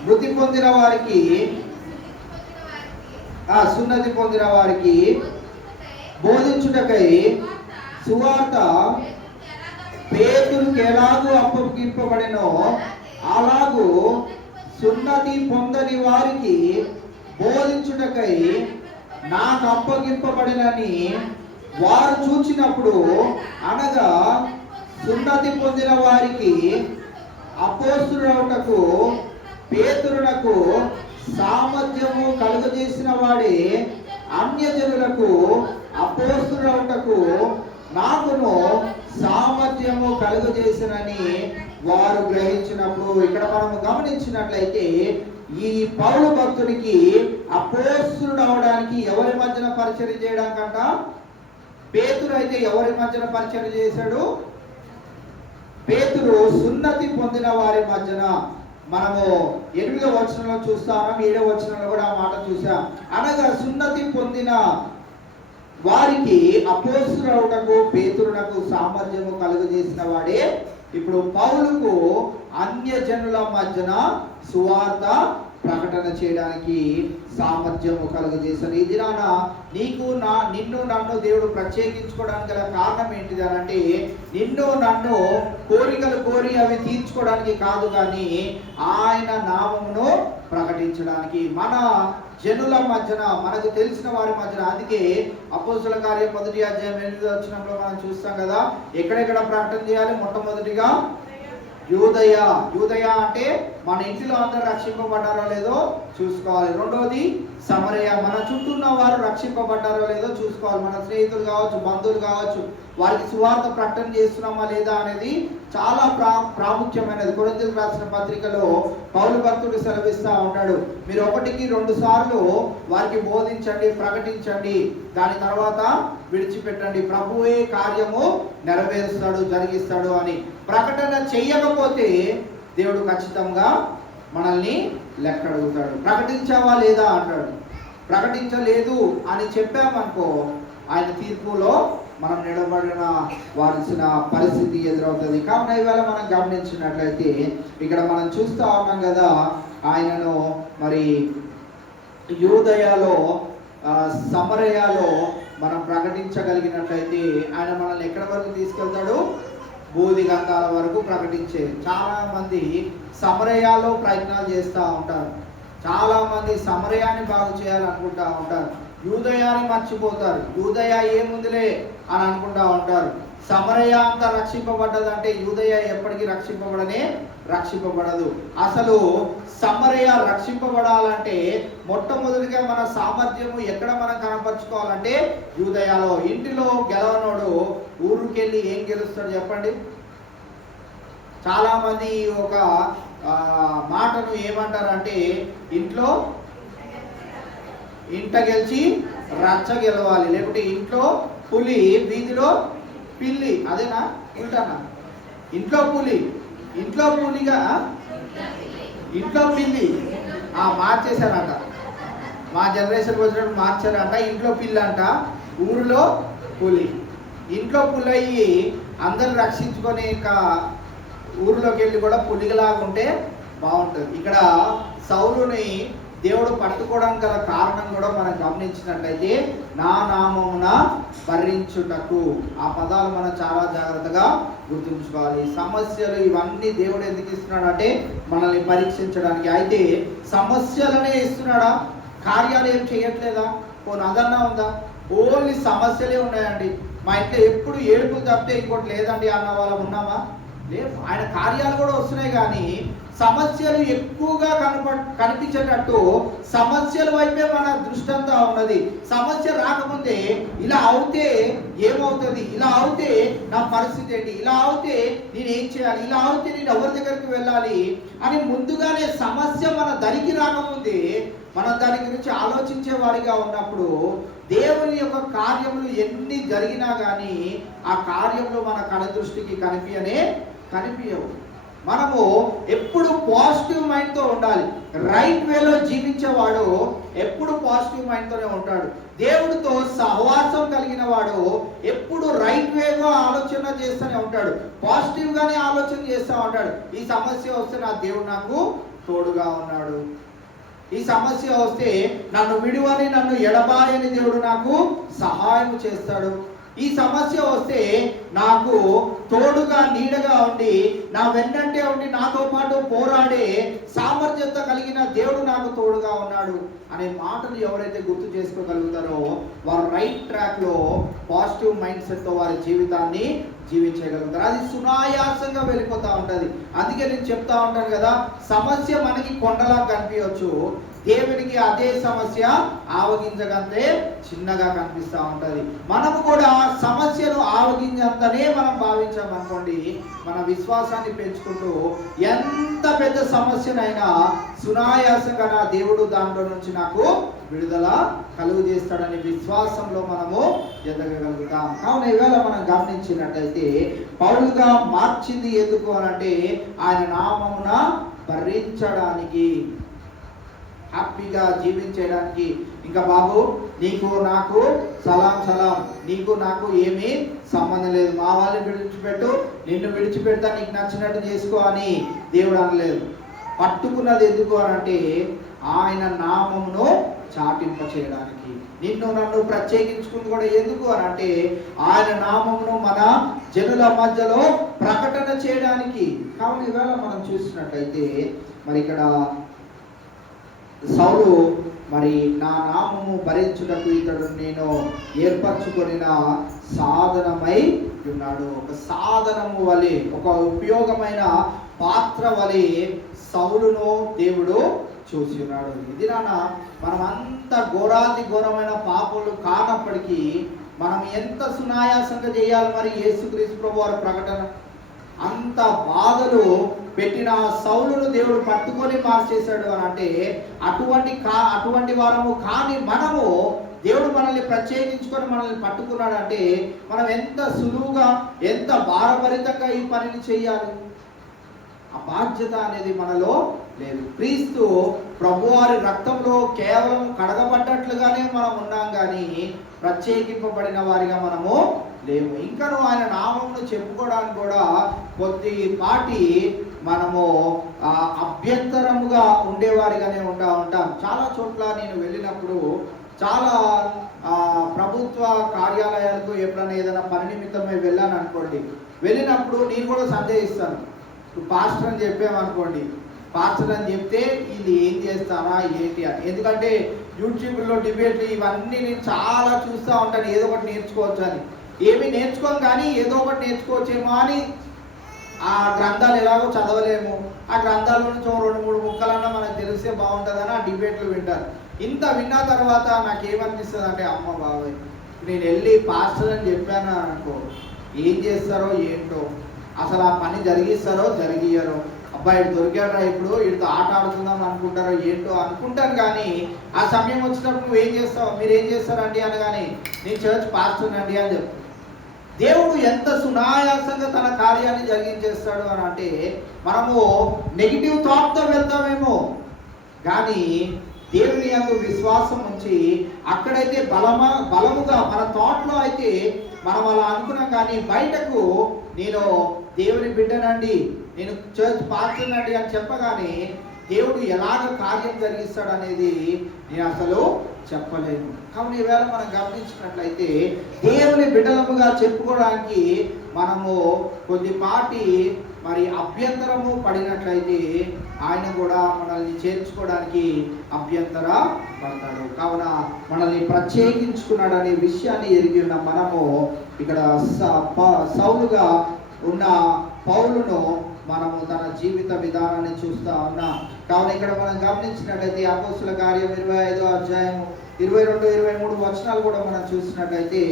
మృతి పొందిన వారికి సున్నతి పొందిన వారికి బోధించుటకై సువార్త పేతురుకు ఎలాగూ అప్పగింపబడినో అలాగూ సున్నతి పొందని వారికి బోధించుటకై నాకు అప్పగింపబడినని వారు చూచినప్పుడు, అనగా సున్నతి పొందిన వారికి అపోస్తులవుటకు పేతురునకు సామర్థ్యము కలుగజేసిన వాడే అన్యజనులకు అపోస్తులవుటకు నాకును సామర్థ్యము కలుగజేసినని వారు గ్రహించినప్పుడు. ఇక్కడ మనము గమనించినట్లయితే ఈ పౌలు భక్తుడికి అపోస్తులుడు అవడానికి ఎవరి మధ్యన పరిచర్య చేయడానికంట? పేతురు అయితే ఎవరి మధ్యన పరిచర్య చేశాడు? పేతురు సున్నతి పొందిన వారి మధ్యన. మనము 8వ వచనంలో చూస్తాము, 7వ వచనంలో కూడా ఆ మాట చూసాం. అనగా సున్నతి పొందిన వారికి అపోస్తులవుటకు పేతురునకు సామర్థ్యము కలుగజేసిన వాడే ఇప్పుడు పౌలుకు అన్యజనుల మధ్యన సువార్త ప్రకటన చేయడానికి సామర్థ్యము కలుగజేశారు. ఈ దినాన నిన్ను నన్ను దేవుడు ప్రత్యేకించుకోవడానికి గల కారణం ఏంటిది అంటే, నిన్ను నన్ను కోరికలు కోరి అవి తీర్చుకోవడానికి కాదు, కానీ ఆయన నామమును ప్రకటించడానికి, మన జనుల మధ్యన, మనకు తెలిసిన వారి మధ్యన. అందుకే అపోస్తుల కార్యం 1వ అధ్యాయం 8వ వచనంలో మనం చూస్తాం కదా, ఎక్కడెక్కడ ప్రకటన చేయాలి? మొట్టమొదటిగా యూదయ. యూదయ అంటే మన ఇంటిలో అందరూ రక్షింపబడ్డారో లేదో చూసుకోవాలి. రెండోది సమరయ, మన చుట్టూ ఉన్న వారు రక్షింపబడ్డారో లేదో చూసుకోవాలి. మన స్నేహితులు కావచ్చు, బంధువులు కావచ్చు, వారికి సువార్త ప్రకటన చేస్తున్నామా లేదా అనేది చాలా ప్రాముఖ్యమైనది. కొరింథీయులకు రాసిన పత్రికలో పౌలు భక్తుడు సెలవిస్తా ఉన్నాడు, మీరు 1కి 2 సార్లు వారికి బోధించండి, ప్రకటించండి, దాని తర్వాత విడిచిపెట్టండి, ప్రభువే కార్యము నెరవేరుస్తాడు, జరిగిస్తాడు అని. ప్రకటన చెయ్యకపోతే దేవుడు ఖచ్చితంగా మనల్ని లెక్క అడుగుతాడు. ప్రకటించావా లేదా అంటాడు. ప్రకటించలేదు అని చెప్పామనుకో ఆయన తీర్పులో మనం నిలబడిన వాల్సిన పరిస్థితి ఎదురవుతుంది. కావున ఇవాళ మనం గమనించినట్లయితే ఇక్కడ మనం చూస్తూ ఉన్నాం కదా, ఆయనను మరి యూదయలో సమరయలో మనం ప్రకటించగలిగినట్లయితే ఆయన మనల్ని ఎక్కడి వరకు తీసుకెళ్తాడు? బూది గంగాల వరకు ప్రకటించే. చాలా మంది సమరయాలో ప్రయత్నాలు చేస్తూ ఉంటారు. చాలా మంది సమరయాన్ని బాగు చేయాలనుకుంటా ఉంటారు, యూదయాన్ని మర్చిపోతారు. యూదయ ఏముందిలే అని అనుకుంటా ఉంటారు. సమరయ అంతా రక్షింపబడ్డదంటే యూదయ ఎప్పటికీ రక్షింపబడదు. అసలు సమరయ రక్షింపబడాలంటే మొట్టమొదటిగా మన సామర్థ్యము ఎక్కడ మనం కనపరుచుకోవాలంటే యూదయాలో. ఇంటిలో గెలవనోడు ఊరుకెళ్ళి ఏం గెలుస్తాడు చెప్పండి? చాలా మంది ఒక మాటను ఏమంటారంటే, ఇంట గెలిచి రచ్చ గెలవాలి, లేకుంటే ఇంట్లో పులి వీధిలో పిల్లి. అదేనా? ఉంటానా? ఇంట్లో పులిగా ఇంట్లో పిల్లి మార్చేశారంట. మా జనరేషన్కి వచ్చినప్పుడు మార్చారంట. ఇంట్లో పిల్లి అంట, ఊరిలో పులి. ఇంట్లో పులి అయ్యి అందరూ రక్షించుకొని ఇంకా ఊరిలోకి వెళ్ళి కూడా పులిగలాగా ఉంటే బాగుంటుంది. ఇక్కడ సౌలుని దేవుడు పట్టుకోవడానికి గల కారణం కూడా మనం గమనించినట్లయితే, నా నామమున భరించుటకు. ఆ పదాలు మనం చాలా జాగ్రత్తగా గుర్తుంచుకోవాలి. సమస్యలు ఇవన్నీ దేవుడు ఎందుకు ఇస్తున్నాడు అంటే మనల్ని పరీక్షించడానికి. అయితే సమస్యలనే ఇస్తున్నాడా? కార్యాలు ఏం చేయట్లేదా? పోనీ అదన్నా ఉందా? ఓన్లీ సమస్యలే ఉన్నాయండి. మా ఇంట్లో ఎప్పుడు ఏడుపులు తప్పితే ఇంకోటి లేదండి అన్న వాళ్ళం ఉన్నామా? లేదు. ఆయన కార్యాలు కూడా వస్తున్నాయి, కానీ సమస్యలు ఎక్కువగా కనిపించేటట్టు సమస్యల వైపే మన దృష్టి అంతా ఉన్నది. సమస్య రాకముందే ఇలా అవుతే ఏమవుతుంది, ఇలా అవుతే నా పరిస్థితి ఏంటి, ఇలా అవుతే నేనేం చేయాలి, ఇలా అవుతే నేను ఎవరి దగ్గరికి వెళ్ళాలి అని ముందుగానే సమస్య మన దరికి రాకముందే మనం దాని గురించి ఆలోచించే వారిగా ఉన్నప్పుడు దేవుని యొక్క కార్యములు ఎన్ని జరిగినా కానీ ఆ కార్యములు మన కనుదృష్టికి కనిపించవు. మనము ఎప్పుడు పాజిటివ్ మైండ్తో ఉండాలి. రైట్ వేలో జీవించేవాడు ఎప్పుడు పాజిటివ్ మైండ్తోనే ఉంటాడు. దేవుడితో సహవాసం కలిగిన వాడు ఎప్పుడు రైట్ వేగా ఆలోచన చేస్తూనే ఉంటాడు, పాజిటివ్గానే ఆలోచన చేస్తూ ఉంటాడు. ఈ సమస్య వస్తే నా దేవుడు నాకు తోడుగా ఉన్నాడు, ఈ సమస్య వస్తే నన్ను విడువని నన్ను ఎడబాయని దేవుడు నాకు సహాయం చేస్తాడు, ఈ సమస్య వస్తే నాకు తోడుగా నీడగా ఉండి నా వెన్నంటే ఉండి నాతో పాటు పోరాడే సామర్థ్యత కలిగిన దేవుడు నాకు తోడుగా ఉన్నాడు అనే మాటలు ఎవరైతే గుర్తు చేసుకోగలుగుతారో వారు రైట్ ట్రాక్ లో పాజిటివ్ మైండ్ సెట్ తో వారి జీవితాన్ని జీవించగలుగుతారు. అది సునాయాసంగా వెళ్ళిపోతా ఉంటది. అందుకే నేను చెప్తా ఉంటాను కదా, సమస్య మనకి కొండలా కనిపించవచ్చు, దేవునికి అదే సమస్య ఆవగింజకంతే చిన్నగా కనిపిస్తూ ఉంటది. మనము కూడా సమస్యను ఆవగింజంతనే మనం భావించామనుకోండి, మన విశ్వాసాన్ని పెంచుకుంటూ ఎంత పెద్ద సమస్యనైనా సునాయాసంగా నా దేవుడు దాంట్లో నుంచి నాకు విడుదల కలుగు చేస్తాడనే విశ్వాసంలో మనము ఎదగగలుగుతాం. కావున ఈవేళ మనం గమనించినట్టయితే పౌలుగా మార్చింది ఎందుకు అనంటే ఆయన నామమున భరించడానికి, హ్యాపీగా జీవించడానికి. ఇంకా బాబు నీకు నాకు సలాం, నీకు నాకు ఏమీ సంబంధం లేదు, మా వాళ్ళని విడిచిపెట్టు, నిన్ను విడిచిపెడతా, నీకు నచ్చినట్టు చేసుకో అని దేవుడు అనలేదు. పట్టుకున్నది ఎందుకు అనంటే ఆయన నామమును చాటింప చేయడానికి. నిన్ను నన్ను ప్రత్యేకించుకుని కూడా ఎందుకు అనంటే ఆయన నామమును మన జనుల మధ్యలో ప్రకటన చేయడానికి. కావున ఈవేళ మనం చూసినట్లయితే మరి ఇక్కడ సౌలు మరి నా నామము భరించుటకు ఇతడు నేను ఏర్పరచుకొనిన సాధనమై ఉన్నాడు. ఒక సాధనము వలె, ఒక ఉపయోగమైన పాత్ర వలె సౌలును దేవుడు చూసి ఉన్నాడు. ఇది మనం అంత ఘోరాతి ఘోరమైన పాపలు కానప్పటికీ మనం ఎంత సునాయాసంగా చేయాలి మరి యేసుక్రీస్తు ప్రభు వారి ప్రకటన. అంత బాధలు పెట్టిన సౌలును దేవుడు పట్టుకొని మార్చేశాడు అని అంటే అటువంటి వారము కానీ మనము దేవుడు మనల్ని ప్రత్యేకించుకొని మనల్ని పట్టుకున్నాడు అంటే మనం ఎంత సులువుగా ఎంత భారభరితంగా ఈ పనిని చేయాలి. ఆ బాధ్యత అనేది మనలో లేదు. క్రీస్తు ప్రభువారి రక్తంలో కేవలం కడగబడ్డట్లుగానే మనం ఉన్నాం, కానీ ప్రత్యేకింపబడిన వారిగా మనము లేవు. ఇంకను ఆయన నామమును చెప్పుకోవడానికి కూడా కొద్దిపాటి మనము అభ్యంతరముగా ఉండేవారిగానే ఉంటాం. చాలా చోట్ల నేను వెళ్ళినప్పుడు, చాలా ప్రభుత్వ కార్యాలయాలకు ఎప్పుడైనా ఏదైనా పని నిమిత్తమై వెళ్ళాను అనుకోండి, వెళ్ళినప్పుడు నేను కూడా సందేహిస్తాను. పాస్టర్ అని చెప్పామనుకోండి, పాస్టర్ అని చెప్తే ఇది ఏం చేస్తారా ఏంటి అని. ఎందుకంటే యూట్యూబ్లో డిబేట్లు ఇవన్నీ నేను చాలా చూస్తూ ఉంటాను, ఏదో ఒకటి నేర్చుకోవచ్చు అని. ఏమి నేర్చుకోం కానీ ఏదో ఒకటి నేర్చుకోవచ్చేమో అని. ఆ గ్రంథాలు ఎలాగో చదవలేము, ఆ గ్రంథాల నుంచి 2-3 ముక్కలన్నా మనకు తెలిస్తే బాగుంటుందని ఆ డిబేట్లు వింటారు. ఇంత విన్న తర్వాత నాకేమనిపిస్తుంది అంటే, అమ్మ బాబాయ్ నేను వెళ్ళి పాస్టర్ అని చెప్పాను అనుకో, ఏం చేస్తారో ఏంటో, అసలు ఆ పని జరిగిస్తారో జరిగియ్యారో, అబ్బాయి దొరికారా ఇప్పుడు వీటితో ఆట ఆడుకుందాం అనుకుంటారో ఏంటో అనుకుంటాను. కానీ ఆ సమయం వచ్చినప్పుడు నువ్వేం చేస్తావు, మీరేం చేస్తారండి అనగానే నేను చర్చ్ పాస్టర్ అండి అని చెప్తాను. దేవుడు ఎంత సునాయాసంగా తన కార్యాన్ని జరిగించేస్తాడు అని అంటే మనము నెగిటివ్ థాట్తో వెళ్తామేమో, కానీ దేవుని యందు విశ్వాసం ఉంచి అక్కడైతే బలముగా మన థాట్లో అయితే మనం అలా అనుకున్నాం, కానీ బయటకు నేను దేవుని బిడ్డనండి, నేను చర్చ్ పాస్టర్నండి అని చెప్పగానే దేవుడు ఎలాగ కార్యం జరిగిస్తాడు అనేది నేను అసలు చెప్పలేను. కాబట్టి ఈవేళ మనం గమనించినట్లయితే దేవుని బిడ్డలముగా చెప్పుకోవడానికి మనము కొద్దిపాటి మరి అభ్యంతరము పడినట్లయితే ఆయన కూడా మనల్ని చేర్చుకోవడానికి అభ్యంతర పడతాడు. కావున మనల్ని ప్రత్యేకించుకున్నాడు అనే విషయాన్ని ఎరిగి ఉన్న మనము ఇక్కడ సౌలుగా ఉన్న పౌలును మనము తన జీవిత విధానాన్ని చూస్తా ఉన్నాం. కావున ఇక్కడ మనం గమనించినట్లయితే అపోస్తుల కార్యం 25వ అధ్యాయం 22, 23 వచనాలు కూడా మనం చూసినట్లయితే,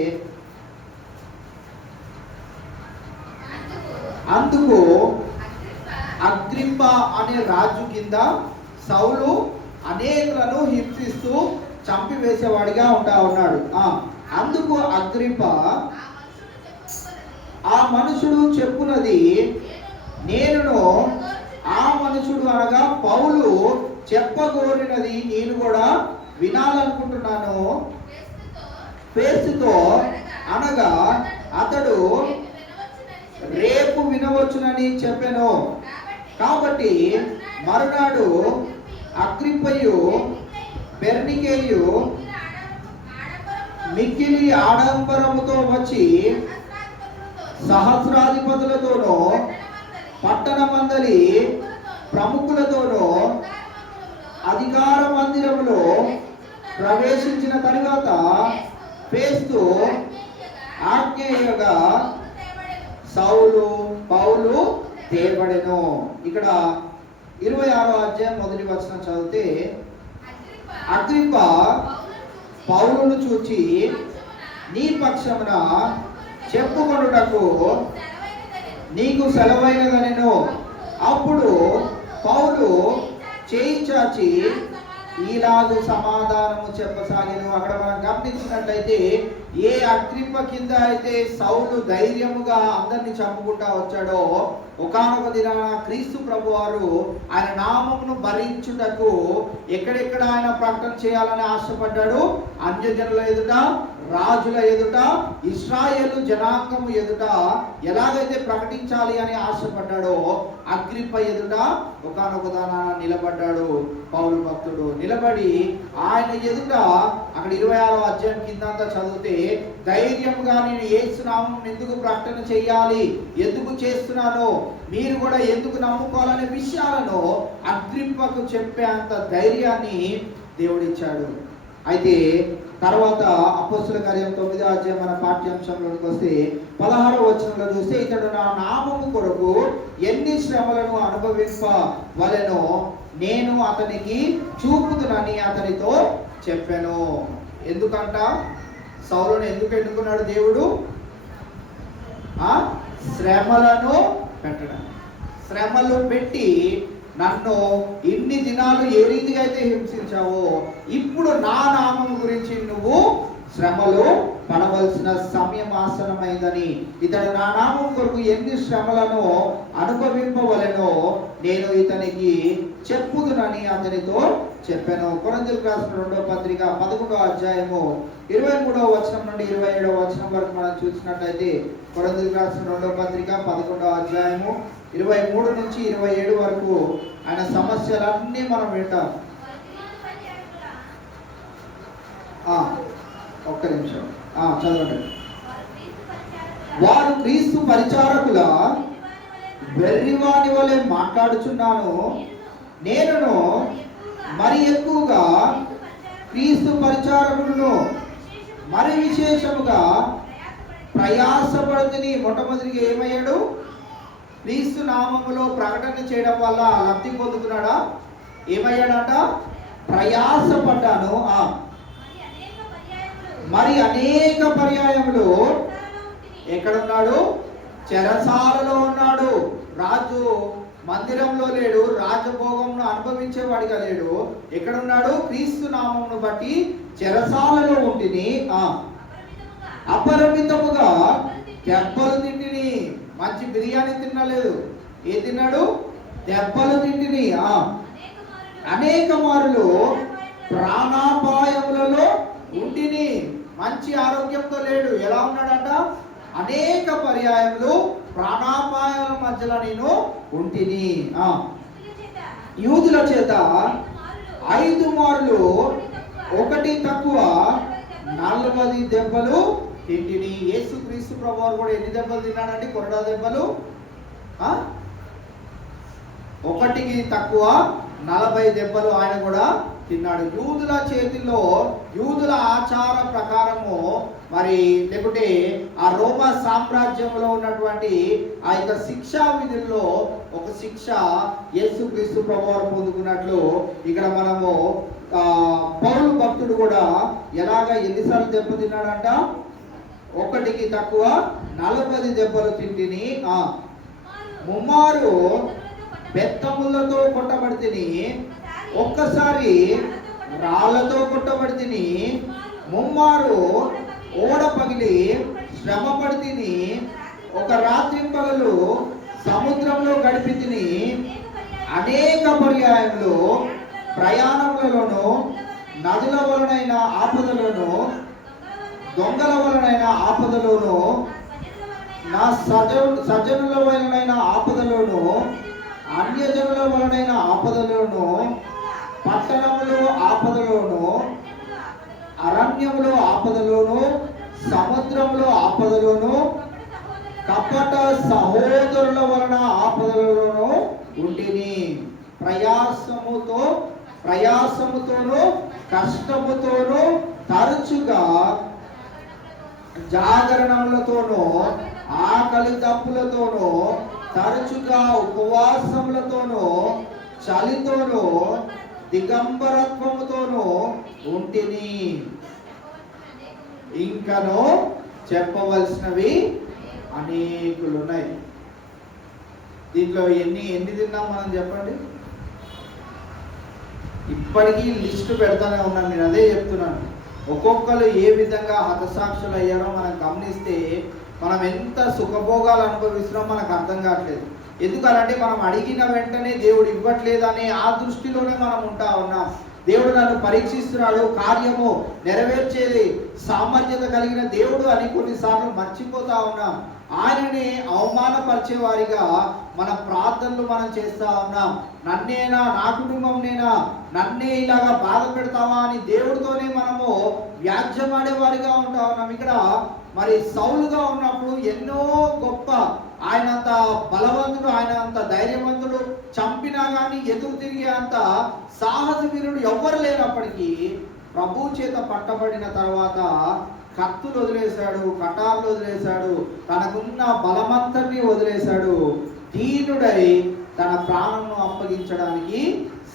అందుకు అగ్రిప్ప అనే రాజు కింద సౌలు అనేకులను హింసిస్తూ చంపివేసేవాడిగా ఉన్నాడు. అందుకు అగ్రిప్ప ఆ మనుషుడు చెప్పునది నేను ఆ మనుషుడు అనగా పౌలు చెప్పగోరినది నేను కూడా వినాలనుకుంటున్నాను. ఫేస్తుతో అనగా అతడు రేపు వినవచ్చునని చెప్పాను. కాబట్టి మరునాడు అగ్రిప్పయు బెర్నికేయు మిక్కిలి ఆడంబరముతో వచ్చి సహస్రాధిపతులతోనూ పట్టణ మందలి ప్రముఖులతోనూ అధికార మందిరములో ప్రవేశించిన తరువాత ఫేస్తు ఆజ్ఞేయగా పౌలు తేబడెను. ఇక్కడ 26వ అధ్యాయం 1వ వచనం చదివితే, అగ్రిప్ప పౌలును చూచి నీ పక్షమున చెప్పుకొనుటకు నీకు సెలవైనదనెను. అప్పుడు పౌలు చేయి చాచి ఈలాగు సమాధానము చెప్పసాగెను. అక్కడ మనం గమనించినట్లయితే ఏ అగ్రిప్ప కింద అయితే సౌలు ధైర్యముగా అందరినీ చంపుకుంటా వచ్చాడో, ఒకానొక దినాన క్రీస్తు ప్రభు వారు ఆయన నామమును భరించుటకు ఎక్కడెక్కడ ఆయన ప్రకటన చేయాలని ఆశపడ్డాడు. అన్యజనుల ఎదుట, రాజుల ఎదుట, ఇశ్రాయేలు జనాంగము ఎదుట ఎలాగైతే ప్రకటించాలి అని ఆశపడ్డాడో అగ్రిప్ప ఎదుట ఒకానొక దాన నిలబడ్డాడు. పౌలు భక్తుడు నిలబడి ఆయన ఎదుట అక్కడ 26వ అధ్యాయం కిందంతా చదివితే ధైర్యంగా నేను యేసు నామమును ఎందుకు ప్రకటన చేయాలి, ఎందుకు చేస్తున్నానో, మీరు కూడా ఎందుకు నమ్ముకోవాలనే విషయాలను అగ్రిప్పకు చెప్పే అంత ధైర్యాన్ని దేవుడిచ్చాడు. అయితే తర్వాత అపోస్తుల కార్యం 9వ అధ్యాయం మన పాఠ్యాంశంలోకి వస్తే 16వ వచనంలో చూస్తే, ఇతడు నా నామము కొరకు ఎన్ని శ్రమలను అనుభవింపవలెనో నేను అతనికి చూపుతునని అతనితో చెప్పాను. ఎందుకంట సౌలును ఎందుకు ఎన్నుకున్నాడు దేవుడు? శ్రమలను పెట్టడం. శ్రమలు పెట్టి నన్ను ఇన్ని దినాలు ఏ రీతిగా అయితే హింసించావో ఇప్పుడు నా నామం గురించి నువ్వు శ్రమలు పడవలసిన సమయం ఆసనమైందని, ఇతడు నా నామం కొరకు ఎన్ని శ్రమలను అనుభవింపవలెనో నేను ఇతనికి చెప్పుదునని అతనితో చెప్పాను. కొరింథీయులకు రాసిన 2వ పత్రిక 11వ అధ్యాయము 23వ వచనం నుండి 27వ వచనం వరకు మనం చూసినట్లయితే, కొరింథీయులకు రాసిన 2వ పత్రిక 11వ అధ్యాయము 23 నుంచి 27 వరకు ఆయన సమస్యలన్నీ మనం వింటాం. ఒక్క నిమిషం చదవండి. వారు క్రీస్తు పరిచారకుల వెర్రివాని వలె మాట్లాడుచున్నాను. నేను మరి ఎక్కువగా క్రీస్తు పరిచారకులను మరి విశేషముగా ప్రయాసపడుతుని. మొట్టమొదటిగా ఏమయ్యాడు? క్రీస్తు నామములో ప్రకటన చేయడం వల్ల లబ్ధి పొందుతున్నాడా? ఏమయ్యాడట? ప్రయాసపడ్డాను. మరి అనేక పర్యాయములు ఎక్కడున్నాడు? చెరసాలలో ఉన్నాడు. రాజు మందిరంలో లేడు, రాజభోగంను అనుభవించేవాడిగా లేడు. ఎక్కడున్నాడు? క్రీస్తు నామమును బట్టి చెరసాలలో ఉంటిని. అపరిమితముగా దెబ్బలు తింటిని. మంచి బిర్యానీ తినలేదు. ఏ తిన్నాడు? దెబ్బలు తింటిని. అనేక మారులు ప్రాణాపాయములలో ఉంటిని. మంచి ఆరోగ్యంతో లేడు. ఎలా ఉన్నాడంట? అనేక పర్యాయములు ప్రాణాపాయాల మధ్యలో నేను ఉంటిని. యూదుల చేత 5 మార్లు ఒకటి తక్కువ 40 దెబ్బలు తింటిని. యేసు క్రీస్తు ప్రభువారు కూడా ఎన్ని దెబ్బలు తిన్నాడండి? కొరడా దెబ్బలు. ఒకటికి తక్కువ 40 దెబ్బలు ఆయన కూడా తిన్నాడు. యూదుల చేతిలో యూదుల ఆచార ప్రకారము మరి లేకుంటే ఆ రోమా సామ్రాజ్యంలో ఉన్నటువంటి ఆ యొక్క శిక్షా విధుల్లో ఒక శిక్ష యేసుక్రీస్తు ప్రభువారు పొందుకున్నట్లు ఇక్కడ మనము పౌలు భక్తుడు కూడా ఎన్నిసార్లు దెబ్బతిన్నాడంట? ఒకటికి తక్కువ 40 దెబ్బలు తింటిని, ముమ్మారు బెత్తములతో కొట్టబడితిని, ఒక్కసారి రాళ్లతో కొట్టబడితిని, ముమ్మారు ఓడ పగిలి శ్రమ పడితిని, ఒక రాత్రి పగలు సముద్రంలో గడిపితిని, అనేక పర్యాయములు ప్రయాణములలోను నదుల వలనైన ఆపదలోను దొంగల వలనైన ఆపదలోను నా సజ్జనుల వలనైన ఆపదలోను అన్యజనుల వలనైన ఆపదలోను పట్టణములో ఆపదలోను అరణ్యములో ఆపదలోను సముద్రంలో ఆపదలోను కపట సహోదరుల వలన ఆపదలోను ఉంటిని. ప్రయాసముతోను కష్టముతోను తరచుగా జాగరణములతోనూ ఆకలి దప్పులతోనూ తరచుగా ఉపవాసములతోనూ చలితోనూ దిగంబరత్వముతోనూ ఉంటిని. ఇంకను చెప్పవలసినవి అనేకులున్నాయి. దీంట్లో ఎన్ని తిన్నాం మనం చెప్పండి? ఇప్పటికీ లిస్టు పెడతానే ఉన్నాను. నేను అదే చెప్తున్నాను. ఒక్కొక్కరు ఏ విధంగా హతసాక్షులు అయ్యారో మనం గమనిస్తే మనం ఎంత సుఖభోగాలు అనుభవిస్తున్నామో మనకు అర్థం కావట్లేదు. ఎందుకనంటే మనం అడిగిన వెంటనే దేవుడు ఇవ్వట్లేదనే ఆ దృష్టిలోనే మనం ఉంటా ఉన్నాం. దేవుడు నన్ను పరీక్షిస్తున్నాడు, కార్యము నెరవేర్చేది సామర్థ్యత కలిగిన దేవుడు అని కొన్నిసార్లు మర్చిపోతా ఉన్నాం. ఆయనని అవమానపరిచే వారిగా మన ప్రార్థనలు మనం చేస్తా ఉన్నాం. నన్నేనా, నా కుటుంబంనేనా, నన్నే ఇలాగా బాధ పెడతావా అని దేవుడితోనే మనము వ్యాజ్యమాడే వారిగా ఉంటా ఉన్నాం. ఇక్కడ మరి సౌలుగా ఉన్నప్పుడు ఎన్నో గొప్ప, ఆయన అంత బలవంతుడు, ఆయన అంత ధైర్యవంతుడు, చంపినా కానీ ఎదురు తిరిగే అంత సాహస వీరుడు ఎవ్వరు లేనప్పటికీ ప్రభు చేత పట్టబడిన తర్వాత కత్తులు వదిలేశాడు, కటార్లు వదిలేశాడు, తనకున్న బలమంతరిని వదిలేశాడు. దీనుడై తన ప్రాణంను అప్పగించడానికి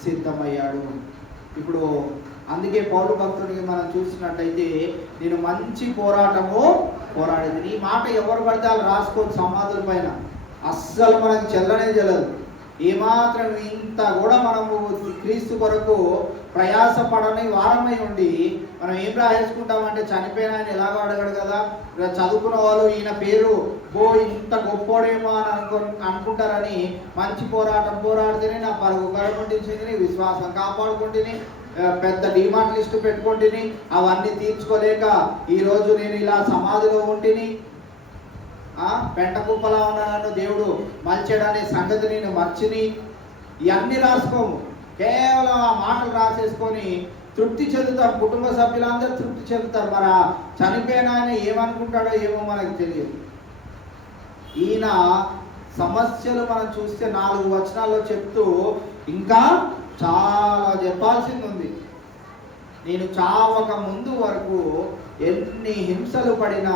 సిద్ధమయ్యాడు. ఇప్పుడు అందుకే పౌలు భక్తుడికి మనం చూసినట్టయితే నేను మంచి పోరాటము పోరాడేది. ఈ మాట ఎవరు పడితే వాళ్ళు రాసుకోవచ్చు సమాధుల పైన. అస్సలు మనకు చెల్లనే చెల్లదు. ఏమాత్రం ఇంత కూడా మనము క్రీస్తు కొరకు ప్రయాసపడని వారమై ఉండి మనం ఏం రాసేసుకుంటామంటే చనిపోయిన ఆయన ఎలాగో అడగడు కదా, చదువుకున్న వాళ్ళు ఈయన పేరు ఇంత గొప్పోడేమో అని అనుకుంటారని మంచి పోరాటం పోరాడితేనే నా పరుగు కడుకుంటుంది, విశ్వాసం కాపాడుకుంటుంది, పెద్ద డిమాండ్ లిస్టు పెట్టుకుంటుని, అవన్నీ తీర్చుకోలేక ఈరోజు నేను ఇలా సమాధిలో ఉంటిని, పెంట కుప్పలా ఉన్నాను, దేవుడు మలిచాడనే సంగతి నేను మర్చిని, ఇవన్నీ రాసుకోము. కేవలం ఆ మాటలు రాసేసుకొని తృప్తి చెందుతారు. కుటుంబ సభ్యులందరూ తృప్తి చెందుతారు. మరి చనిపోయిన ఆయన ఏమనుకుంటాడో ఏమో మనకు తెలియదు. ఈయన సమస్యలు మనం చూస్తే 4 వచనాల్లో చెప్తూ ఇంకా చాలా చెప్పాల్సింది ఉంది. నేను చావక ముందు వరకు ఎన్ని హింసలు పడినా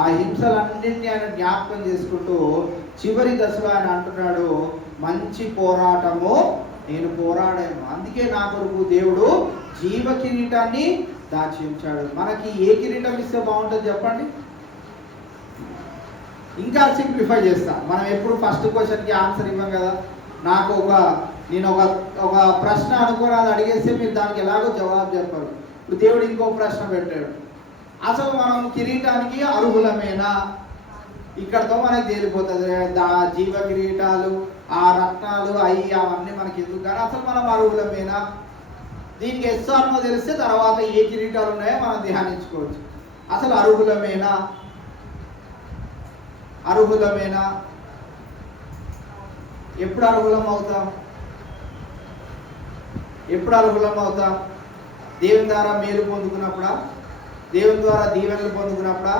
ఆ హింసలన్నింటినీ ఆయన జ్ఞాపకం చేసుకుంటూ చివరి దశలో ఆయన అంటున్నాడు, మంచి పోరాటము నేను పోరాడాను, అందుకే నా కొరకు దేవుడు జీవ కిరీటాన్ని దాచి ఉంచాడు. మనకి ఏ కిరీటం ఇస్తే బాగుంటుంది చెప్పండి? ఇంకా సింప్లిఫై చేస్తా. మనం ఎప్పుడు ఫస్ట్ క్వశ్చన్కి ఆన్సర్ ఇవ్వం కదా. నేను ఒక ప్రశ్న అనుకోని అది అడిగేస్తే మీరు దానికి ఎలాగో జవాబు చెప్పరు. ఇప్పుడు దేవుడు ఇంకో ప్రశ్న పెట్టాడు, అసలు మనం కిరీటానికి అర్హులమేనా? ఇక్కడతో మనకి తేలిపోతుంది. జీవ కిరీటాలు, ఆ రత్నాలు, అవన్నీ మనకి ఎందుకు, కానీ అసలు మనం అర్హులమేనా? దీనికి ఎస్ఆర్నో తెలిస్తే తర్వాత ఏ కిరీటాలు ఉన్నాయో మనం ధ్యానించుకోవచ్చు. అసలు అర్హులమేనా? ఎప్పుడు అర్హులం అవుతాం? దేవుని ద్వారా మేలు పొందుకున్నప్పుడా? దేవుని ద్వారా దీవెనలు పొందుకున్నప్పుడా?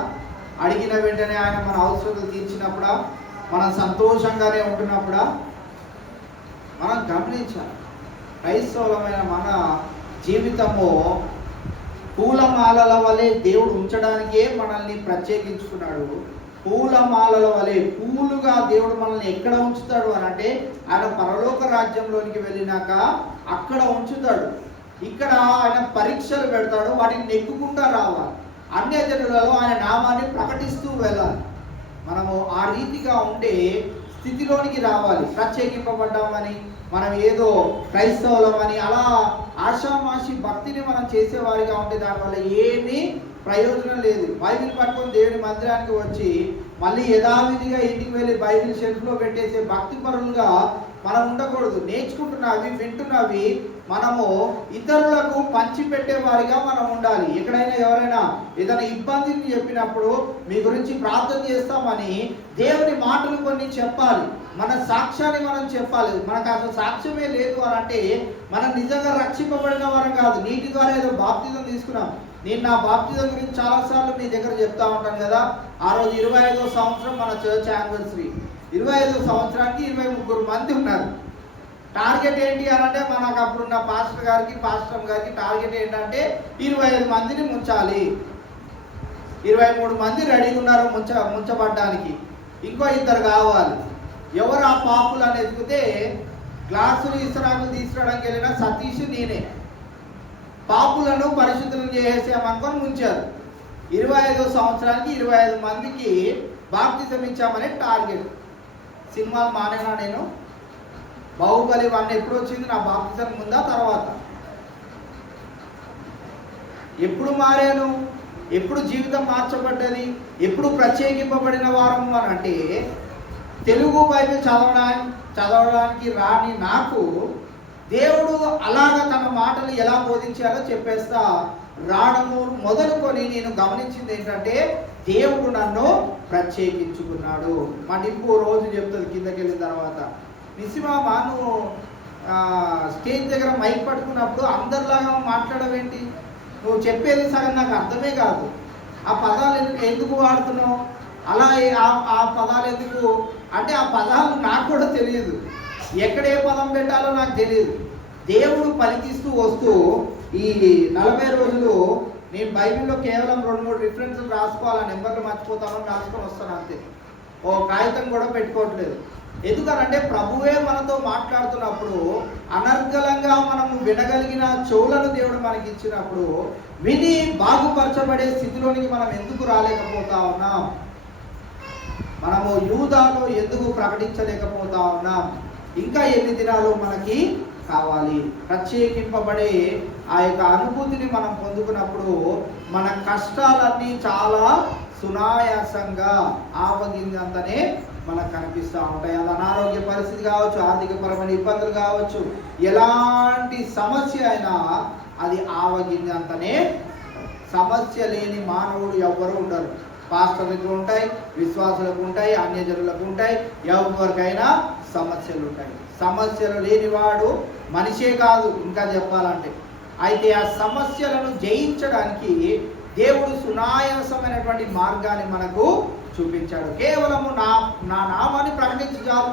అడిగిన వెంటనే ఆయన మన అవసరాలు తీర్చినప్పుడా? మనం సంతోషంగానే ఉంటున్నప్పుడా? మనం గమనించాలి. క్రైస్తవులమైన మన జీవితము పూలమాలల వలె దేవుడు ఉంచడానికే మనల్ని ప్రత్యేకించుకున్నాడు. పూలమాలల వలె పూలుగా దేవుడు మనల్ని ఎక్కడ ఉంచుతాడు అని అంటే ఆయన పరలోక రాజ్యంలోనికి వెళ్ళినాక అక్కడ ఉంచుతాడు. ఇక్కడ ఆయన పరీక్షలు పెడతాడు, వాటిని నెగ్గుకుంటా రావాలి. అన్య జనులలో ఆయన నామాన్ని ప్రకటిస్తూ వెళ్ళాలి. మనము ఆ రీతిగా ఉండే స్థితిలోనికి రావాలి. ప్రత్యేకింపబడ్డామని, మనం ఏదో క్రైస్తవులమని అలా ఆషామాషి భక్తిని మనం చేసేవారిగా ఉంటే దానివల్ల ఏమీ ప్రయోజనం లేదు. బైబిల్ పట్టుకొని దేవుని మందిరానికి వచ్చి మళ్ళీ యథావిధిగా ఇంటికి వెళ్ళి బైబిల్ షెల్ఫ్లో పెట్టేసే భక్తి పరులుగా మనం ఉండకూడదు. నేర్చుకుంటున్నవి, వింటున్నవి మనము ఇతరులకు పంచిపెట్టే వారిగా మనం ఉండాలి. ఎక్కడైనా ఎవరైనా ఏదైనా ఇబ్బందిని చెప్పినప్పుడు మీ గురించి ప్రార్థన చేస్తామని దేవుని మాటలు కొన్ని చెప్పాలి. మన సాక్ష్యాన్ని మనం చెప్పాలి. మనకు అసలు సాక్ష్యమే లేదు అని అంటే మనం నిజంగా రక్షింపబడిన వారం కాదు. నీటి ద్వారా ఏదో బాప్తిజం తీసుకున్నాం. నేను నా బాప్తిజం గురించి చాలాసార్లు మీ దగ్గర చెప్తా ఉంటాను కదా. ఆ రోజు 25వ సంవత్సరం మన చర్చ్ యానివర్సరీ. 25వ సంవత్సరానికి 23 మంది ఉన్నారు. టార్గెట్ ఏంటి అని అంటే మనకు అప్పుడున్న పాస్టర్ గారికి టార్గెట్ ఏంటంటే 25 మందిని ముంచాలి. 23 మంది రెడీగా ఉన్నారు ముంచబడ్డానికి. ఇంకో 2 కావాలి. ఎవరు ఆ పాపులు అని ఎదిగితే గ్లాసులు ఇసరాకులు తీసుకురావడానికి వెళ్ళిన సతీష్ నేనే. పాపులను పరిశుద్ధులను చేసేసామనుకొని ముంచారు. 25వ సంవత్సరానికి 25 మందికి బాప్తిజం ఇచ్చామనే టార్గెట్. సినిమాలు మానేనా నేను? బాహుబలి 1 ఎప్పుడు వచ్చింది? నా బాప్తిజం ముందా తర్వాత? ఎప్పుడు మారాను? ఎప్పుడు జీవితం మార్చబడ్డది? ఎప్పుడు ప్రత్యేకింపబడిన వారము అని అంటే తెలుగు బైబిల్ చదవడానికి రాని నాకు దేవుడు అలాగా తన మాటలు ఎలా బోధించాలో చెప్పేస్తా రావడము మొదలుకొని నేను గమనించింది ఏంటంటే దేవుడు నన్ను ప్రత్యేకించుకున్నాడు. మా డింపు రోజు చెప్తుంది కిందకి వెళ్ళిన తర్వాత, నిసిమామ నువ్వు స్టేజ్ దగ్గర మైక్ పట్టుకున్నప్పుడు అందరిలాగా మాట్లాడవేంటి? నువ్వు చెప్పేది సగం నాకు అర్థమే కాదు. ఆ పదాలు ఎందుకు వాడుతున్నావు? అలా ఆ పదాలు ఎందుకు అంటే ఆ పదాలు నాకు కూడా తెలియదు. ఎక్కడ ఏ పదం పెట్టాలో నాకు తెలియదు. దేవుడు పలికిస్తూ వస్తూ ఈ 40 రోజులు నేను బైబిల్లో కేవలం 2-3 రిఫరెన్స్లు రాసుకోవాలి. నెంబర్లు మర్చిపోతామని రాసుకొని వస్తాను అంతే. ఓ కాగితం కూడా పెట్టుకోవట్లేదు. ఎందుకనంటే ప్రభువే మనతో మాట్లాడుతున్నప్పుడు అనర్గళంగా మనము వినగలిగిన చెవులను దేవుడు మనకి ఇచ్చినప్పుడు విని బాగుపరచబడే స్థితిలోనికి మనం ఎందుకు రాలేకపోతా ఉన్నాం? మనము యూదాలో ఎందుకు ప్రకటించలేకపోతా ఉన్నాం? ఇంకా ఎన్ని దినాలు మనకి కావాలి? ప్రత్యేకింపబడే ఆ యొక్క అనుభూతిని మనం పొందుకున్నప్పుడు మన కష్టాలన్నీ చాలా సునాయాసంగా ఆవగిందంతనే మనకు కనిపిస్తూ ఉంటాయి. అది అనారోగ్య పరిస్థితి కావచ్చు, ఆర్థికపరమైన ఇబ్బందులు కావచ్చు, ఎలాంటి సమస్య అయినా అది ఆవగిందంతనే. సమస్య లేని మానవుడు ఎవ్వరూ ఉండరు. పాస్టర్లకు ఉంటాయి, విశ్వాసులకు ఉంటాయి, అన్యజనులకు ఉంటాయి, ఎవరికైనా సమస్యలు ఉంటాయి. సమస్యలు లేనివాడు మనిషే కాదు ఇంకా చెప్పాలంటే. అయితే ఆ సమస్యలను జయించడానికి దేవుడు సునాయాసమైనటువంటి మార్గాన్ని మనకు చూపించాడు. కేవలము నా నామాన్ని ప్రకటించి చాలు,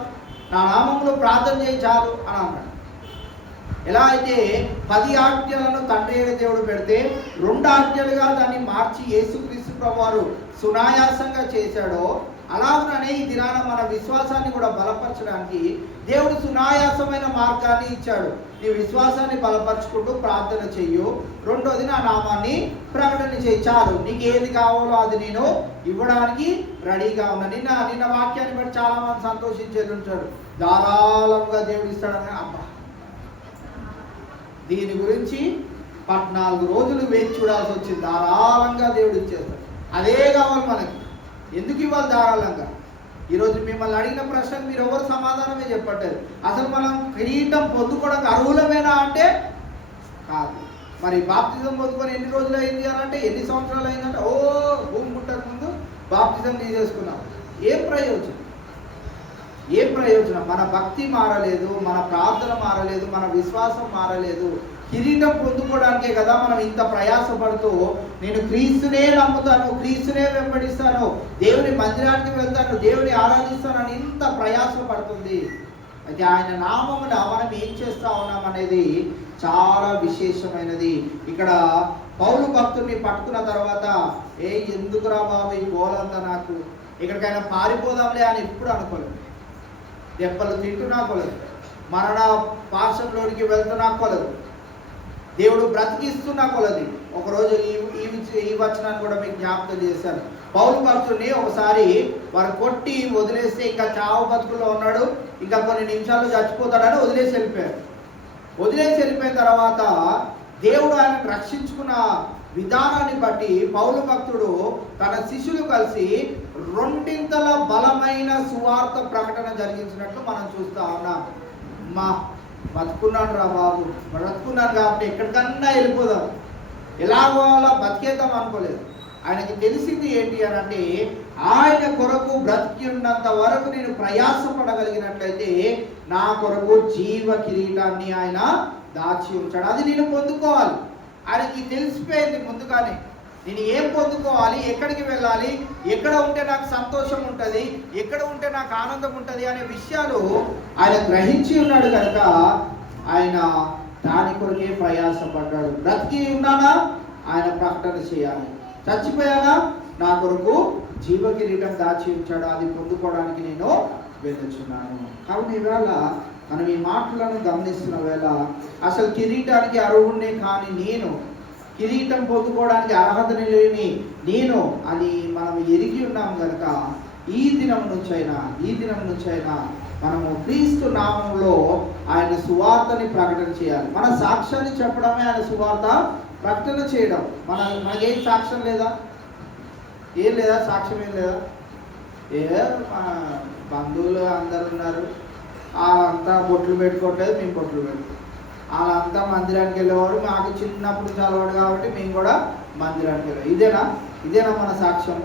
నా నామంలో ప్రార్థన చేయి చాలు అని అన్నాడు. ఎలా అయితే 10 ఆజ్ఞలను తండ్రి అయిన దేవుడు పెడితే 2 ఆజ్ఞలుగా దాన్ని మార్చి యేసుక్రీస్తు ప్రభువారు సునాయాసంగా చేశాడో, అలాగనే ఈ దినాన మన విశ్వాసాన్ని కూడా బలపరచడానికి దేవుడు సునాయాసమైన మార్గాన్ని ఇచ్చాడు. నీ విశ్వాసాన్ని బలపరచుకుంటూ ప్రార్థన చెయ్యు, 2వది నా నామాన్ని ప్రకటన చేయి చాలు. నీకు ఏది కావాలో అది నేను ఇవ్వడానికి రెడీగా ఉన్నా. నిన్న వాక్యాన్ని బట్టి చాలా మంది సంతోషించేది ఉంటాడు. ధారాళంగా దేవుడు ఇస్తాడని. అబ్బా, దీని గురించి 14 రోజులు వేచి చూడాల్సి వచ్చింది. ధారాళంగా దేవుడు ఇచ్చేస్తాడు. అదే కావాలి మనకి. ఎందుకు ఇవ్వాలి ధారాళంగా? ఈరోజు మిమ్మల్ని అడిగిన ప్రశ్నకు మీరు ఎవరు సమాధానమే చెప్పట్లేదు. అసలు మనం కిరీటం పొందుకోవడానికి అర్హులమేనా అంటే కాదు. మరి బాప్తిజం పొందుకొని ఎన్ని రోజులు అయింది అని అంటే, ఎన్ని సంవత్సరాలు అయిందంటే, భూమి పుట్టక ముందు బాప్తిజం తీసేసుకున్నాం. ఏం ప్రయోజనం? ఏం ప్రయోజనం? మన భక్తి మారలేదు, మన ప్రార్థన మారలేదు, మన విశ్వాసం మారలేదు. కిరీటం పొందుకోవడానికే కదా మనం ఇంత ప్రయాసపడుతూ నేను క్రీస్తునే నమ్ముతాను, క్రీస్తునే వెంబడిస్తాను, దేవుని మందిరానికి వెళ్తాను, దేవుని ఆరాధిస్తాను అని ఇంత ప్రయాసపడుతుంది. అయితే ఆయన నామమున మనం ఏం చేస్తా ఉన్నాం అనేది చాలా విశేషమైనది. ఇక్కడ పౌలు భక్తుడిని పట్టుకున్న తర్వాత ఎందుకురా బాబు ఈ గోలంతా, నాకు ఎక్కడికైనా పారిపోదాంలే అని ఎప్పుడు అనుకోలేదు. దెబ్బలు తింటున్నా కొలదు, మరణ పార్శ్వంలోనికి వెళ్తున్నా కొలదు, దేవుడు బ్రతికిస్తున్నా కొలది. ఒకరోజు ఈ వచనాన్ని కూడా మీకు జ్ఞాపకం చేశాను. పౌలు భక్తుడిని ఒకసారి వారు కొట్టి వదిలేస్తే ఇంకా చావు బతుకుల్లో ఉన్నాడు, ఇంకా కొన్ని నిమిషాల్లో చచ్చిపోతాడని వదిలేసి వెళ్ళిపోయారు. వదిలేసి వెళ్ళిపోయిన తర్వాత దేవుడు ఆయనను రక్షించుకున్న విధానాన్ని బట్టి పౌలు భక్తుడు తన శిష్యులు కలిసి రెండింతల బలమైన సువార్త ప్రకటన జరిగించినట్లు మనం చూస్తా ఉన్నాం. బతుకున్నాను రా బాబు, బ్రతుకున్నాను కాబట్టి ఎక్కడికన్నా వెళ్ళిపోదాం, ఎలాగో అలా బతికేద్దాం అనుకోలేదు. ఆయనకి తెలిసింది ఏంటి అని అంటే, ఆయన కొరకు బ్రతికి ఉన్నంత వరకు నేను ప్రయాసపడగలిగినట్లయితే నా కొరకు జీవ కిరీటాన్ని ఆయన దాచి ఉంచాడు. అది నేను పొందుకోవాలి. ఆయనకి తెలిసిపోయింది ముందుగానే, నేను ఏం పొందుకోవాలి, ఎక్కడికి వెళ్ళాలి, ఎక్కడ ఉంటే నాకు సంతోషం ఉంటుంది, ఎక్కడ ఉంటే నాకు ఆనందం ఉంటుంది అనే విషయాలు ఆయన గ్రహించి ఉన్నాడు కనుక ఆయన దాని కొరకే ప్రయాసపడ్డాడు. బ్రతికి ఉన్నానా ఆయన ప్రకటన చేయాలి, చచ్చిపోయానా నా కొరకు జీవ కిరీటం దాచి ఉంచాడు, అది పొందుకోవడానికి నేను వెళ్ళుచున్నాను. కాబట్టి ఈవేళ మనం ఈ మాటలను గమనిస్తున్న వేళ అసలు కిరీటానికి అర్హుడినే కానీ నేను, కిరీటం పొందుకోవడానికి అర్హత లేని నేను అని మనం ఎరిగి ఉన్నాం కనుక ఈ దినం నుంచైనా మనము క్రీస్తు నామంలో ఆయన సువార్తని ప్రకటన చేయాలి. మన సాక్ష్యాన్ని చెప్పడమే ఆయన సువార్త ప్రకటన చేయడం. మనకేం సాక్ష్యం లేదా? ఏం లేదా? సాక్ష్యం ఏం లేదా? మా బంధువులు అందరు ఉన్నారు, వాళ్ళంతా బొట్లు పెట్టుకోవట్లేదు, మేము బొట్లు పెట్టుకుంటాం. వాళ్ళంతా మందిరానికి వెళ్ళేవారు, మాకు చిన్నప్పుడు చదవడు కాబట్టి మేము కూడా మందిరానికి వెళ్ళాం. ఇదేనా మన సాక్ష్యం?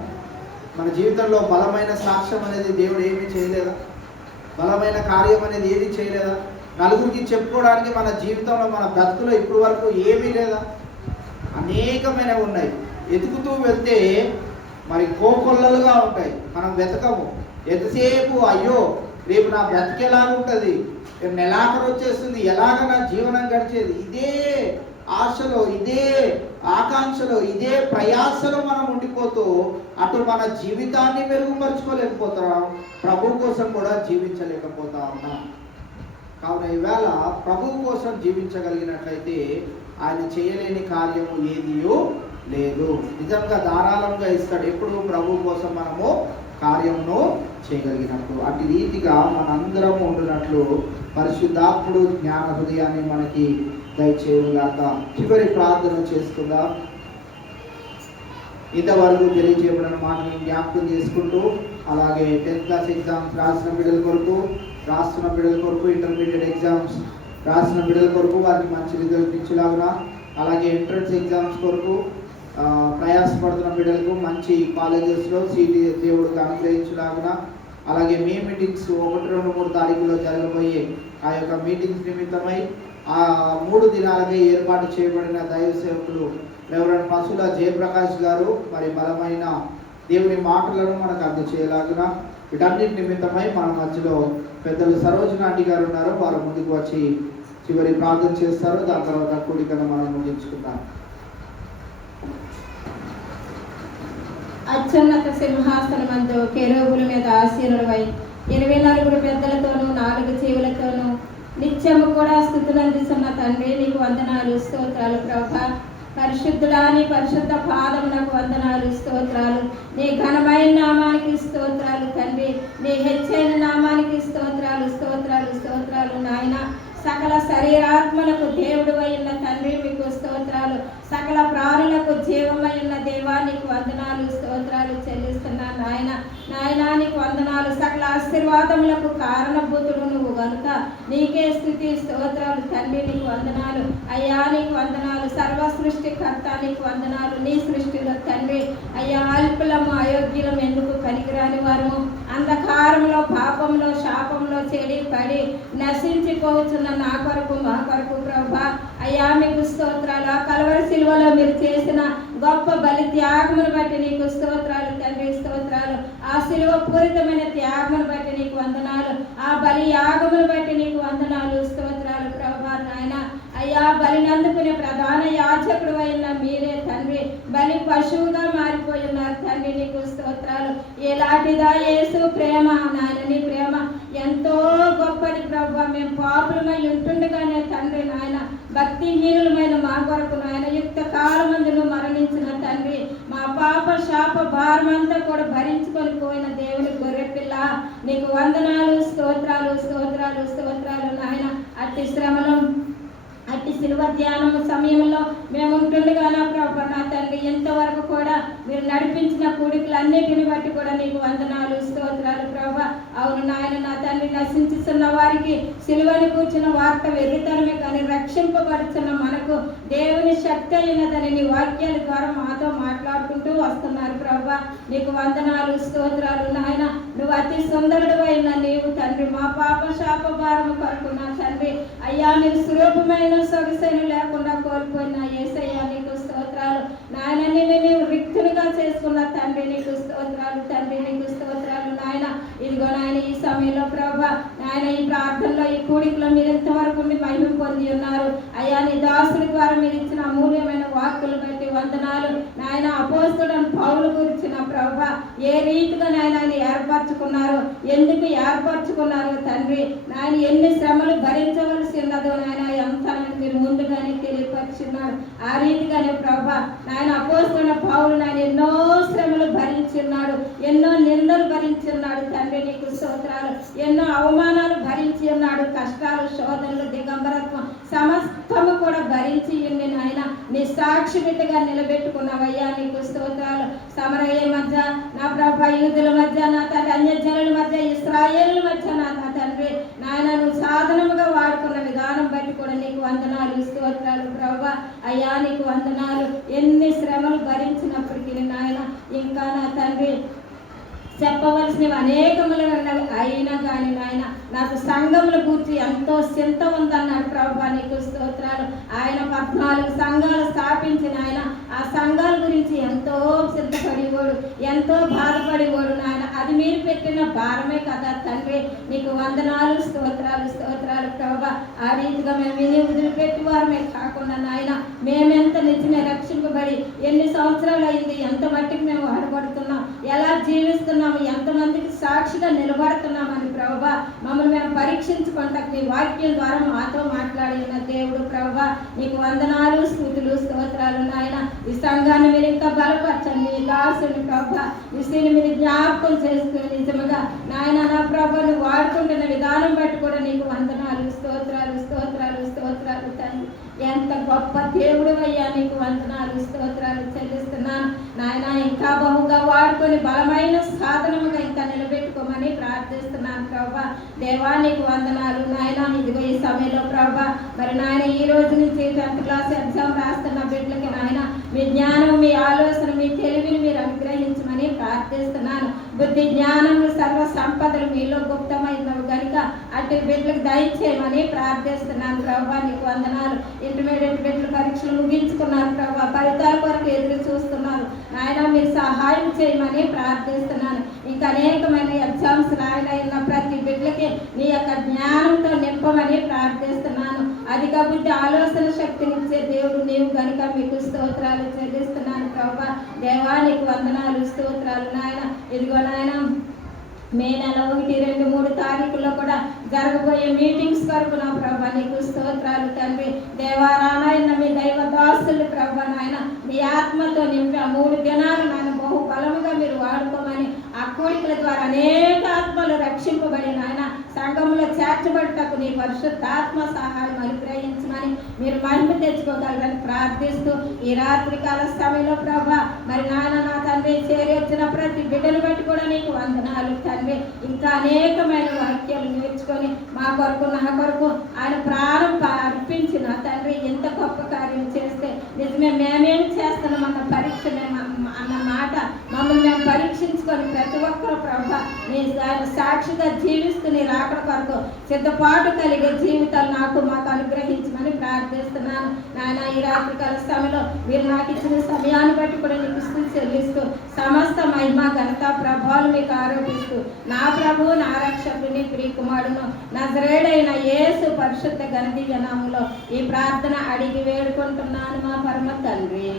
మన జీవితంలో బలమైన సాక్ష్యం అనేది దేవుడు ఏమీ చేయలేదా? బలమైన కార్యం అనేది ఏది చేయలేదా? నలుగురికి చెప్పుకోవడానికి మన జీవితంలో, మన బ్రతుకులో ఇప్పటి వరకు ఏమీ లేదా? అనేకమైనవి ఉన్నాయి. ఎతుకుతూ వెళ్తే మరి కోకొల్లలుగా ఉంటాయి. మనం వెతకము. ఎంతసేపు అయ్యో రేపు నా బ్రతికేలాగా ఉంటుంది, నెలాఖరు వచ్చేస్తుంది, ఎలాగ నా జీవనం గడిచేది, ఇదే ఆశలో, ఇదే ఆకాంక్షలో, ఇదే ప్రయాసలో మనం ఉండిపోతూ అటు మన జీవితాన్ని మెరుగుపరుచుకోలేకపోతున్నాం, ప్రభు కోసం కూడా జీవించలేకపోతా ఉన్నాం. కావున ఈవేళ ప్రభు కోసం జీవించగలిగినట్లయితే ఆయన చేయలేని కార్యము ఏదియో లేదు. నిజంగా ధారాళంగా ఇస్తాడు ఎప్పుడు ప్రభు కోసం మనము కార్యమును చేయగలిగినట్లు. అటు రీతిగా మనందరము ఉండినట్లు పరిశుద్ధాత్ముడు జ్ఞాన హృదయాన్ని మనకి దయచేయుగాక. చివరి ప్రార్థన చేసుకుందాం. ఇంతవరకు తెలియజేయబడిన మాటలను జ్ఞాపకం చేసుకుంటూ, అలాగే 10th క్లాస్ ఎగ్జామ్స్ రాసిన బిడ్డల కొరకు, రాస్తున్న బిడ్డల కొరకు, ఇంటర్మీడియట్ ఎగ్జామ్స్ రాసిన బిడ్డల కొరకు వారికి మంచి రిజల్ట్ ఇచ్చేలాగున, అలాగే ఎంట్రన్స్ ఎగ్జామ్స్ కొరకు ప్రయాసపడుతున్న బిడ్డలకు మంచి కాలేజెస్లో సీటీ దేవుడికి అనుగ్రహించేలాగున, అలాగే మే మీటింగ్స్ 1, 2, 3 తారీఖులో జరగబోయే ఆ యొక్క మీటింగ్స్ నిమిత్తమై ఆ 3 దినాలకే ఏర్పాటు చేయబడిన దైవ సేవకులు రెవరెండ్ పసుల జయప్రకాష్ గారు మరి బలమైన దేవుని మాటలను మనకు అందచేయలాగున, వీటన్నిటి నిమిత్తమై మన మధ్యలో పెద్దలు సరోజన ఆంటీ గారు ఉన్నారు. వారు ముందుకు వచ్చి చివరి ప్రార్థన చేస్తారు. దాని తర్వాత కూడికను మనం ముగించుకుందాం. అత్యున్నత సింహాసనమందు కెరూబుల మీద ఆసీనుడవై 24 పెద్దలతోనూ 4 జీవులతోనూ నిత్యము కూడా స్తుతులందిస్తున్న తండ్రి, నీకు వందనాలు, స్తోత్రాలు ప్రభా. పరిశుద్ధుడా, నీ పరిశుద్ధ పాదమునకు వందనాలు, స్తోత్రాలు. నీ ఘనమైన నామానికి స్తోత్రాలు తండ్రి, నీ హెచ్చైన నామానికి స్తోత్రాలు, స్తోత్రాలు, స్తోత్రాలు నాయన. సకల శరీరాత్మలకు దేవుడు అయిన తండ్రి మీకు స్తోత్రాలు. సకల ప్రాణులకు జీవమై ఉన్న దేవా నీకు వందనాలు, స్తోత్రాలు చెల్లిస్తున్నాను నాయన. నాయనా నీకు వందనాలు. సకల ఆశీర్వాదములకు కారణభూతుడు నువ్వు కనుక నీకే స్తుతి స్తోత్రాలు తండ్రి, నీకు వందనాలు అయ్యా, నీకు వందనాలు. సర్వ సృష్టికర్త నీకు వందనాలు. నీ సృష్టిలో తండ్రి అయ్యా అల్పులము, అయోగ్యులము, ఎందుకు పనికిరాని వారము, అంధకారంలో, పాపంలో, శాపంలో చెడి పడి నశించిపోతున్న నా కొరకు, మా కొరకు ప్రభా అయ్యా మీకు స్తోత్రాలు. ఆ కల్వరి సిలువలో మీరు చేసిన గొప్ప బలి త్యాగమును బట్టి నీకు స్తోత్రాలు తండ్రి, స్తోత్రాలు. ఆ సిలువ పూరితమైన త్యాగమును బట్టి నీకు వందనాలు. ఆ బలి యాగమును బట్టి నీకు వందనాలు, స్తోత్రాలు ప్రభా నాయన. అయ్యా బలిని అందుకునే ప్రధాన యాజకుడు అయిన మీరే తండ్రి బలి పశువుగా మారిపోయి ఉన్నారు తండ్రి. నీకు స్తోత్రాలు. ఎలాంటిదా యేసు ప్రేమ నాయన, నీ ప్రేమ ఎంతో గొప్పది ప్రభు. మేము పాపులమై ఉంటుండగానే తండ్రి నాయన భక్తిహీనులమైన మా కొరకు నాయన యుక్త కాలమందును మరణించిన తండ్రి, మా పాప శాప భారమంతా కూడా భరించుకొని పోయిన దేవుని గొర్రెపిల్ల, నీకు వందనాలు, స్తోత్రాలు స్తోత్రాలు స్తోత్రాలు నాయన. అట్టి శ్రమలో అట్టి శిలువ ధ్యానం సమయంలో మేము ఉంటుండగా నా ప్రభు నా తండ్రి ఎంతవరకు కూడా మీరు నడిపించిన కూడికలన్నిటిని బట్టి కూడా నీకు వందనాలు, స్తోత్రాలు ప్రభు. అవును నాయన నా తండ్రి, నశించుతున్న వారికి శిలువని కూర్చున్న వార్త వెర్రితనమే కానీ రక్షింపబడుతున్న మనకు దేవుని శక్తి అయినదని నీ వాక్యాల ద్వారా మాతో మాట్లాడుకుంటూ వస్తున్నారు ప్రభు. నీకు వందనాలు, స్తోత్రాలు నాయన. నువ్వు అతి సుందరుడు అయిన నీవు తండ్రి, మా పాప శాప భారము కొరకు నా తండ్రి అయ్యా మీరు స్వరూపమైన సొగసైన లేకుండా కోల్పోయిన యేసయ్యా నీకు స్తోత్రాలు నాయన. నేను రిక్తునిగా చేసుకున్న తండ్రి నీకు స్తోత్రాలు తండ్రి, నీకు స్తోత్రాలు నాయన. ఇదిగో నాయన ఈ సమయంలో ప్రభా నాయన ఈ ప్రార్థనలో ఈ కూడికలో మీరు ఎంతవరకు మహిమ పొంది ఉన్నారు అయ్యా. నీ దాసుడి ద్వారా మీరు ఇచ్చిన అమూల్యమైన వాక్కులు బట్టి వందనాలు నాయన. అపోస్తలుడైన పౌలు గురించిన ప్రభా ఏ రీతిగా నాయన ఏర్పరచుకున్నారు, ఎందుకు ఏర్పరచుకున్నారు తండ్రి నాయన, ఎన్ని శ్రమలు భరించవలసి ఉన్నదో నాయన అంతా మీరు ముందుగానే తెలియపరిచున్నారు. ఆ రీతిగానే ప్రభా నాయన అపోస్తలుడైన పౌలు నాయన ఎన్నో శ్రమలు భరించున్నాడు, ఎన్నో నిందలు భరించున్నాడు తండ్రి నీకు స్తోత్రాలు. ఎన్నో అవమానాలు భరించి ఉన్నాడు, కష్టాలు శోధనలు దిగంబరత్వం సమస్తము కూడా భరించి ఉండి నాయన నీ సాక్షి బిడ్డగా నిలబెట్టుకున్నావయ్యా నీకు స్తోత్రాలు. సమరయ్య మధ్య నా ప్రభా యూదుల మధ్య నా తండ్రి అన్యజనుల మధ్య ఇశ్రాయేలుల మధ్య నా తండ్రి నాయన నువ్వు సాధనముగా వాడుకున్న విధానం బట్టి కూడా నీకు వందనాలు, స్తోత్రాలు ప్రభా. అయ్యా నీకు వందనాలు. ఎన్ని శ్రమలు భరించినప్పటికీ నాయన ఇంకా నా తండ్రి చెప్పవలసినవి అనేకములు అయినా కానీ నాయన నాకు సంఘముల గురించి ఎంతో చింత ఉందన్నాడు ప్రభా నీకు స్తోత్రాలు. ఆయన 14 సంఘాలు స్థాపించిన ఆయన ఆ సంఘాల గురించి ఎంతో చింతపడేవాడు, ఎంతో బాధపడేవాడు నాయన. అది మీరు పెట్టిన భారమే కదా తండ్రి, నీకు వందనాలు, స్తోత్రాలు స్తోత్రాలు ప్రభా. ఆ రీతిగా మేము విని వదిలిపెట్టి వారమే కాకుండా నాయన మేమెంత నిజమే రక్షింపబడి ఎన్ని సంవత్సరాలు అయింది, ఎంత మట్టికి మేము వాడబడుతున్నాం, ఎలా జీవిస్తున్నాం, ఎంతమందికి సాక్షిగా నిలబడుతున్నామని ప్రభా మమ్మల్ని మేము పరీక్షించుకుంటా నీ వాక్యం ద్వారా మాతో మాట్లాడిన దేవుడు ప్రభా నీకు వందనాలు, స్తుతులు స్తోత్రాలు నాయన. ఈ సంఘాన్ని మీరు ఇంకా బలపరచండి, నీ దాసుని ప్రభా ఈ స్థితిని మీరు జ్ఞాపకం చేసుకుని నిజముగా నాయన నా ప్రభా నువ్వు వాడుకుంటున్న విధానం బట్టి కూడా నీకు వందనాలు, స్తోత్రాలు స్తోత్రాలు స్తోత్రాలు తండ్రి. ఎంత గొప్ప దేవుడు అయ్యా, నీకు వందనాలు, స్తోత్రాలు చెల్లిస్తున్నాను నాయన. ఇంకా బహుగా వాడుకొని బలమైన సాధనముగా ఇంకా నిలబెట్టుకోమని ప్రార్థిస్తున్నాను ప్రభా. దేవా నీకు వందనాలు నాయన. ఇదిగో ఈ సమయంలో ప్రభా మరి నాయన ఈ రోజు నుంచి 10th క్లాస్ ఎగ్జామ్ రాస్తున్న బిడ్డలకి నాయన మీ జ్ఞానం, మీ ఆలోచన, మీ తెలివిని మీరు అనుగ్రహించమని ప్రార్థిస్తున్నాను. బుద్ధి జ్ఞానములు సర్వ సంపదలు మీలో గుప్తమైనవి కనుక అటు బిడ్డలకు దయచేయమని ప్రార్థిస్తున్నాను ప్రభా. నీకు వందనాలు. ఇంటర్మీడియట్ బిడ్డలు పరీక్షలు ముగించుకున్నారు ప్రభా, ఫలితాల కొరకు ఎదురు చూస్తున్నారు నాయన, మీరు సహాయం చేయమని ప్రార్థిస్తున్నాను. ఇంకా అనేకమైన ఎగ్జామ్స్ రాయనైన ప్రతి బిడ్డలకి నీ యొక్క జ్ఞానంతో నింపమని ప్రార్థిస్తున్నాను. అధిక బుద్ధి ఆలోచన శక్తినిచ్చే దేవుడు నీవు కనుక మీకు స్తోత్రాలు చెల్లిస్తున్నాను ప్రభా. దేవానికి వందనాలు, స్తోత్రాలు నాయన. ఇదిగో నాయన మే నెల 1, 2, 3 తారీఖుల్లో కూడా జరగబోయే మీటింగ్స్ వరకు నా ప్రభా నీకు స్తోత్రాలు తండ్రి. దేవారాయణ మీ దైవ దాసులు ప్రభా నాయన మీ ఆత్మతో నింపి 3 దినాలు నాయన బహు బలముగా మీరు వాడుకోమని ఆ కోరికల ద్వారా అనేక ఆత్మలు రక్షింపబడి నాయన సంఘంలో చేర్చబడటకు నీ పరిశుద్ధాత్మ సహాయం అనుగ్రహించమని మీరు మహిమ తెచ్చుకోగలరని ప్రార్థిస్తూ ఈ రాత్రికాల సమయంలో ప్రభా మరి నాయన నా తండ్రి చేరి వచ్చిన ప్రతి బిడ్డను బట్టి కూడా నీకు వందనాలు తండ్రి. ఇంకా అనేకమైన వాక్యాలు నేర్చుకొని మా కొరకు నా కొరకు ఆయన ప్రాణం అర్పించిన తండ్రి ఎంత గొప్ప కార్యం చేస్తే నిజమే మేమేం చేస్తున్నామన్న పరీక్ష అన్న మాట మమ్మల్ని మేము పరీక్షించుకో తీసుకొని ప్రతి ఒక్కరు ప్రభా నీ సాక్షిగా జీవిస్తూ నీ రాకడ కొరకు సిద్ధపాటు కలిగే జీవితాలు మాకు అనుగ్రహించమని ప్రార్థిస్తున్నాను నాయన. ఈ రాత్రికాల సమయంలో మీరు నాకు ఇచ్చిన సమయాన్ని బట్టి కూడా నీకు స్తుతి చెల్లిస్తూ సమస్త మహిమ ఘనత ప్రభావాలు మీకు ఆరోపిస్తూ నా ప్రభు నా రక్షకుని ప్రియకుమారుడును నజరేయుడైన యేసు పరిశుద్ధ ఘనదివ్య నామములో ఈ ప్రార్థన అడిగి వేడుకుంటున్నాను మా పరమ తండ్రి.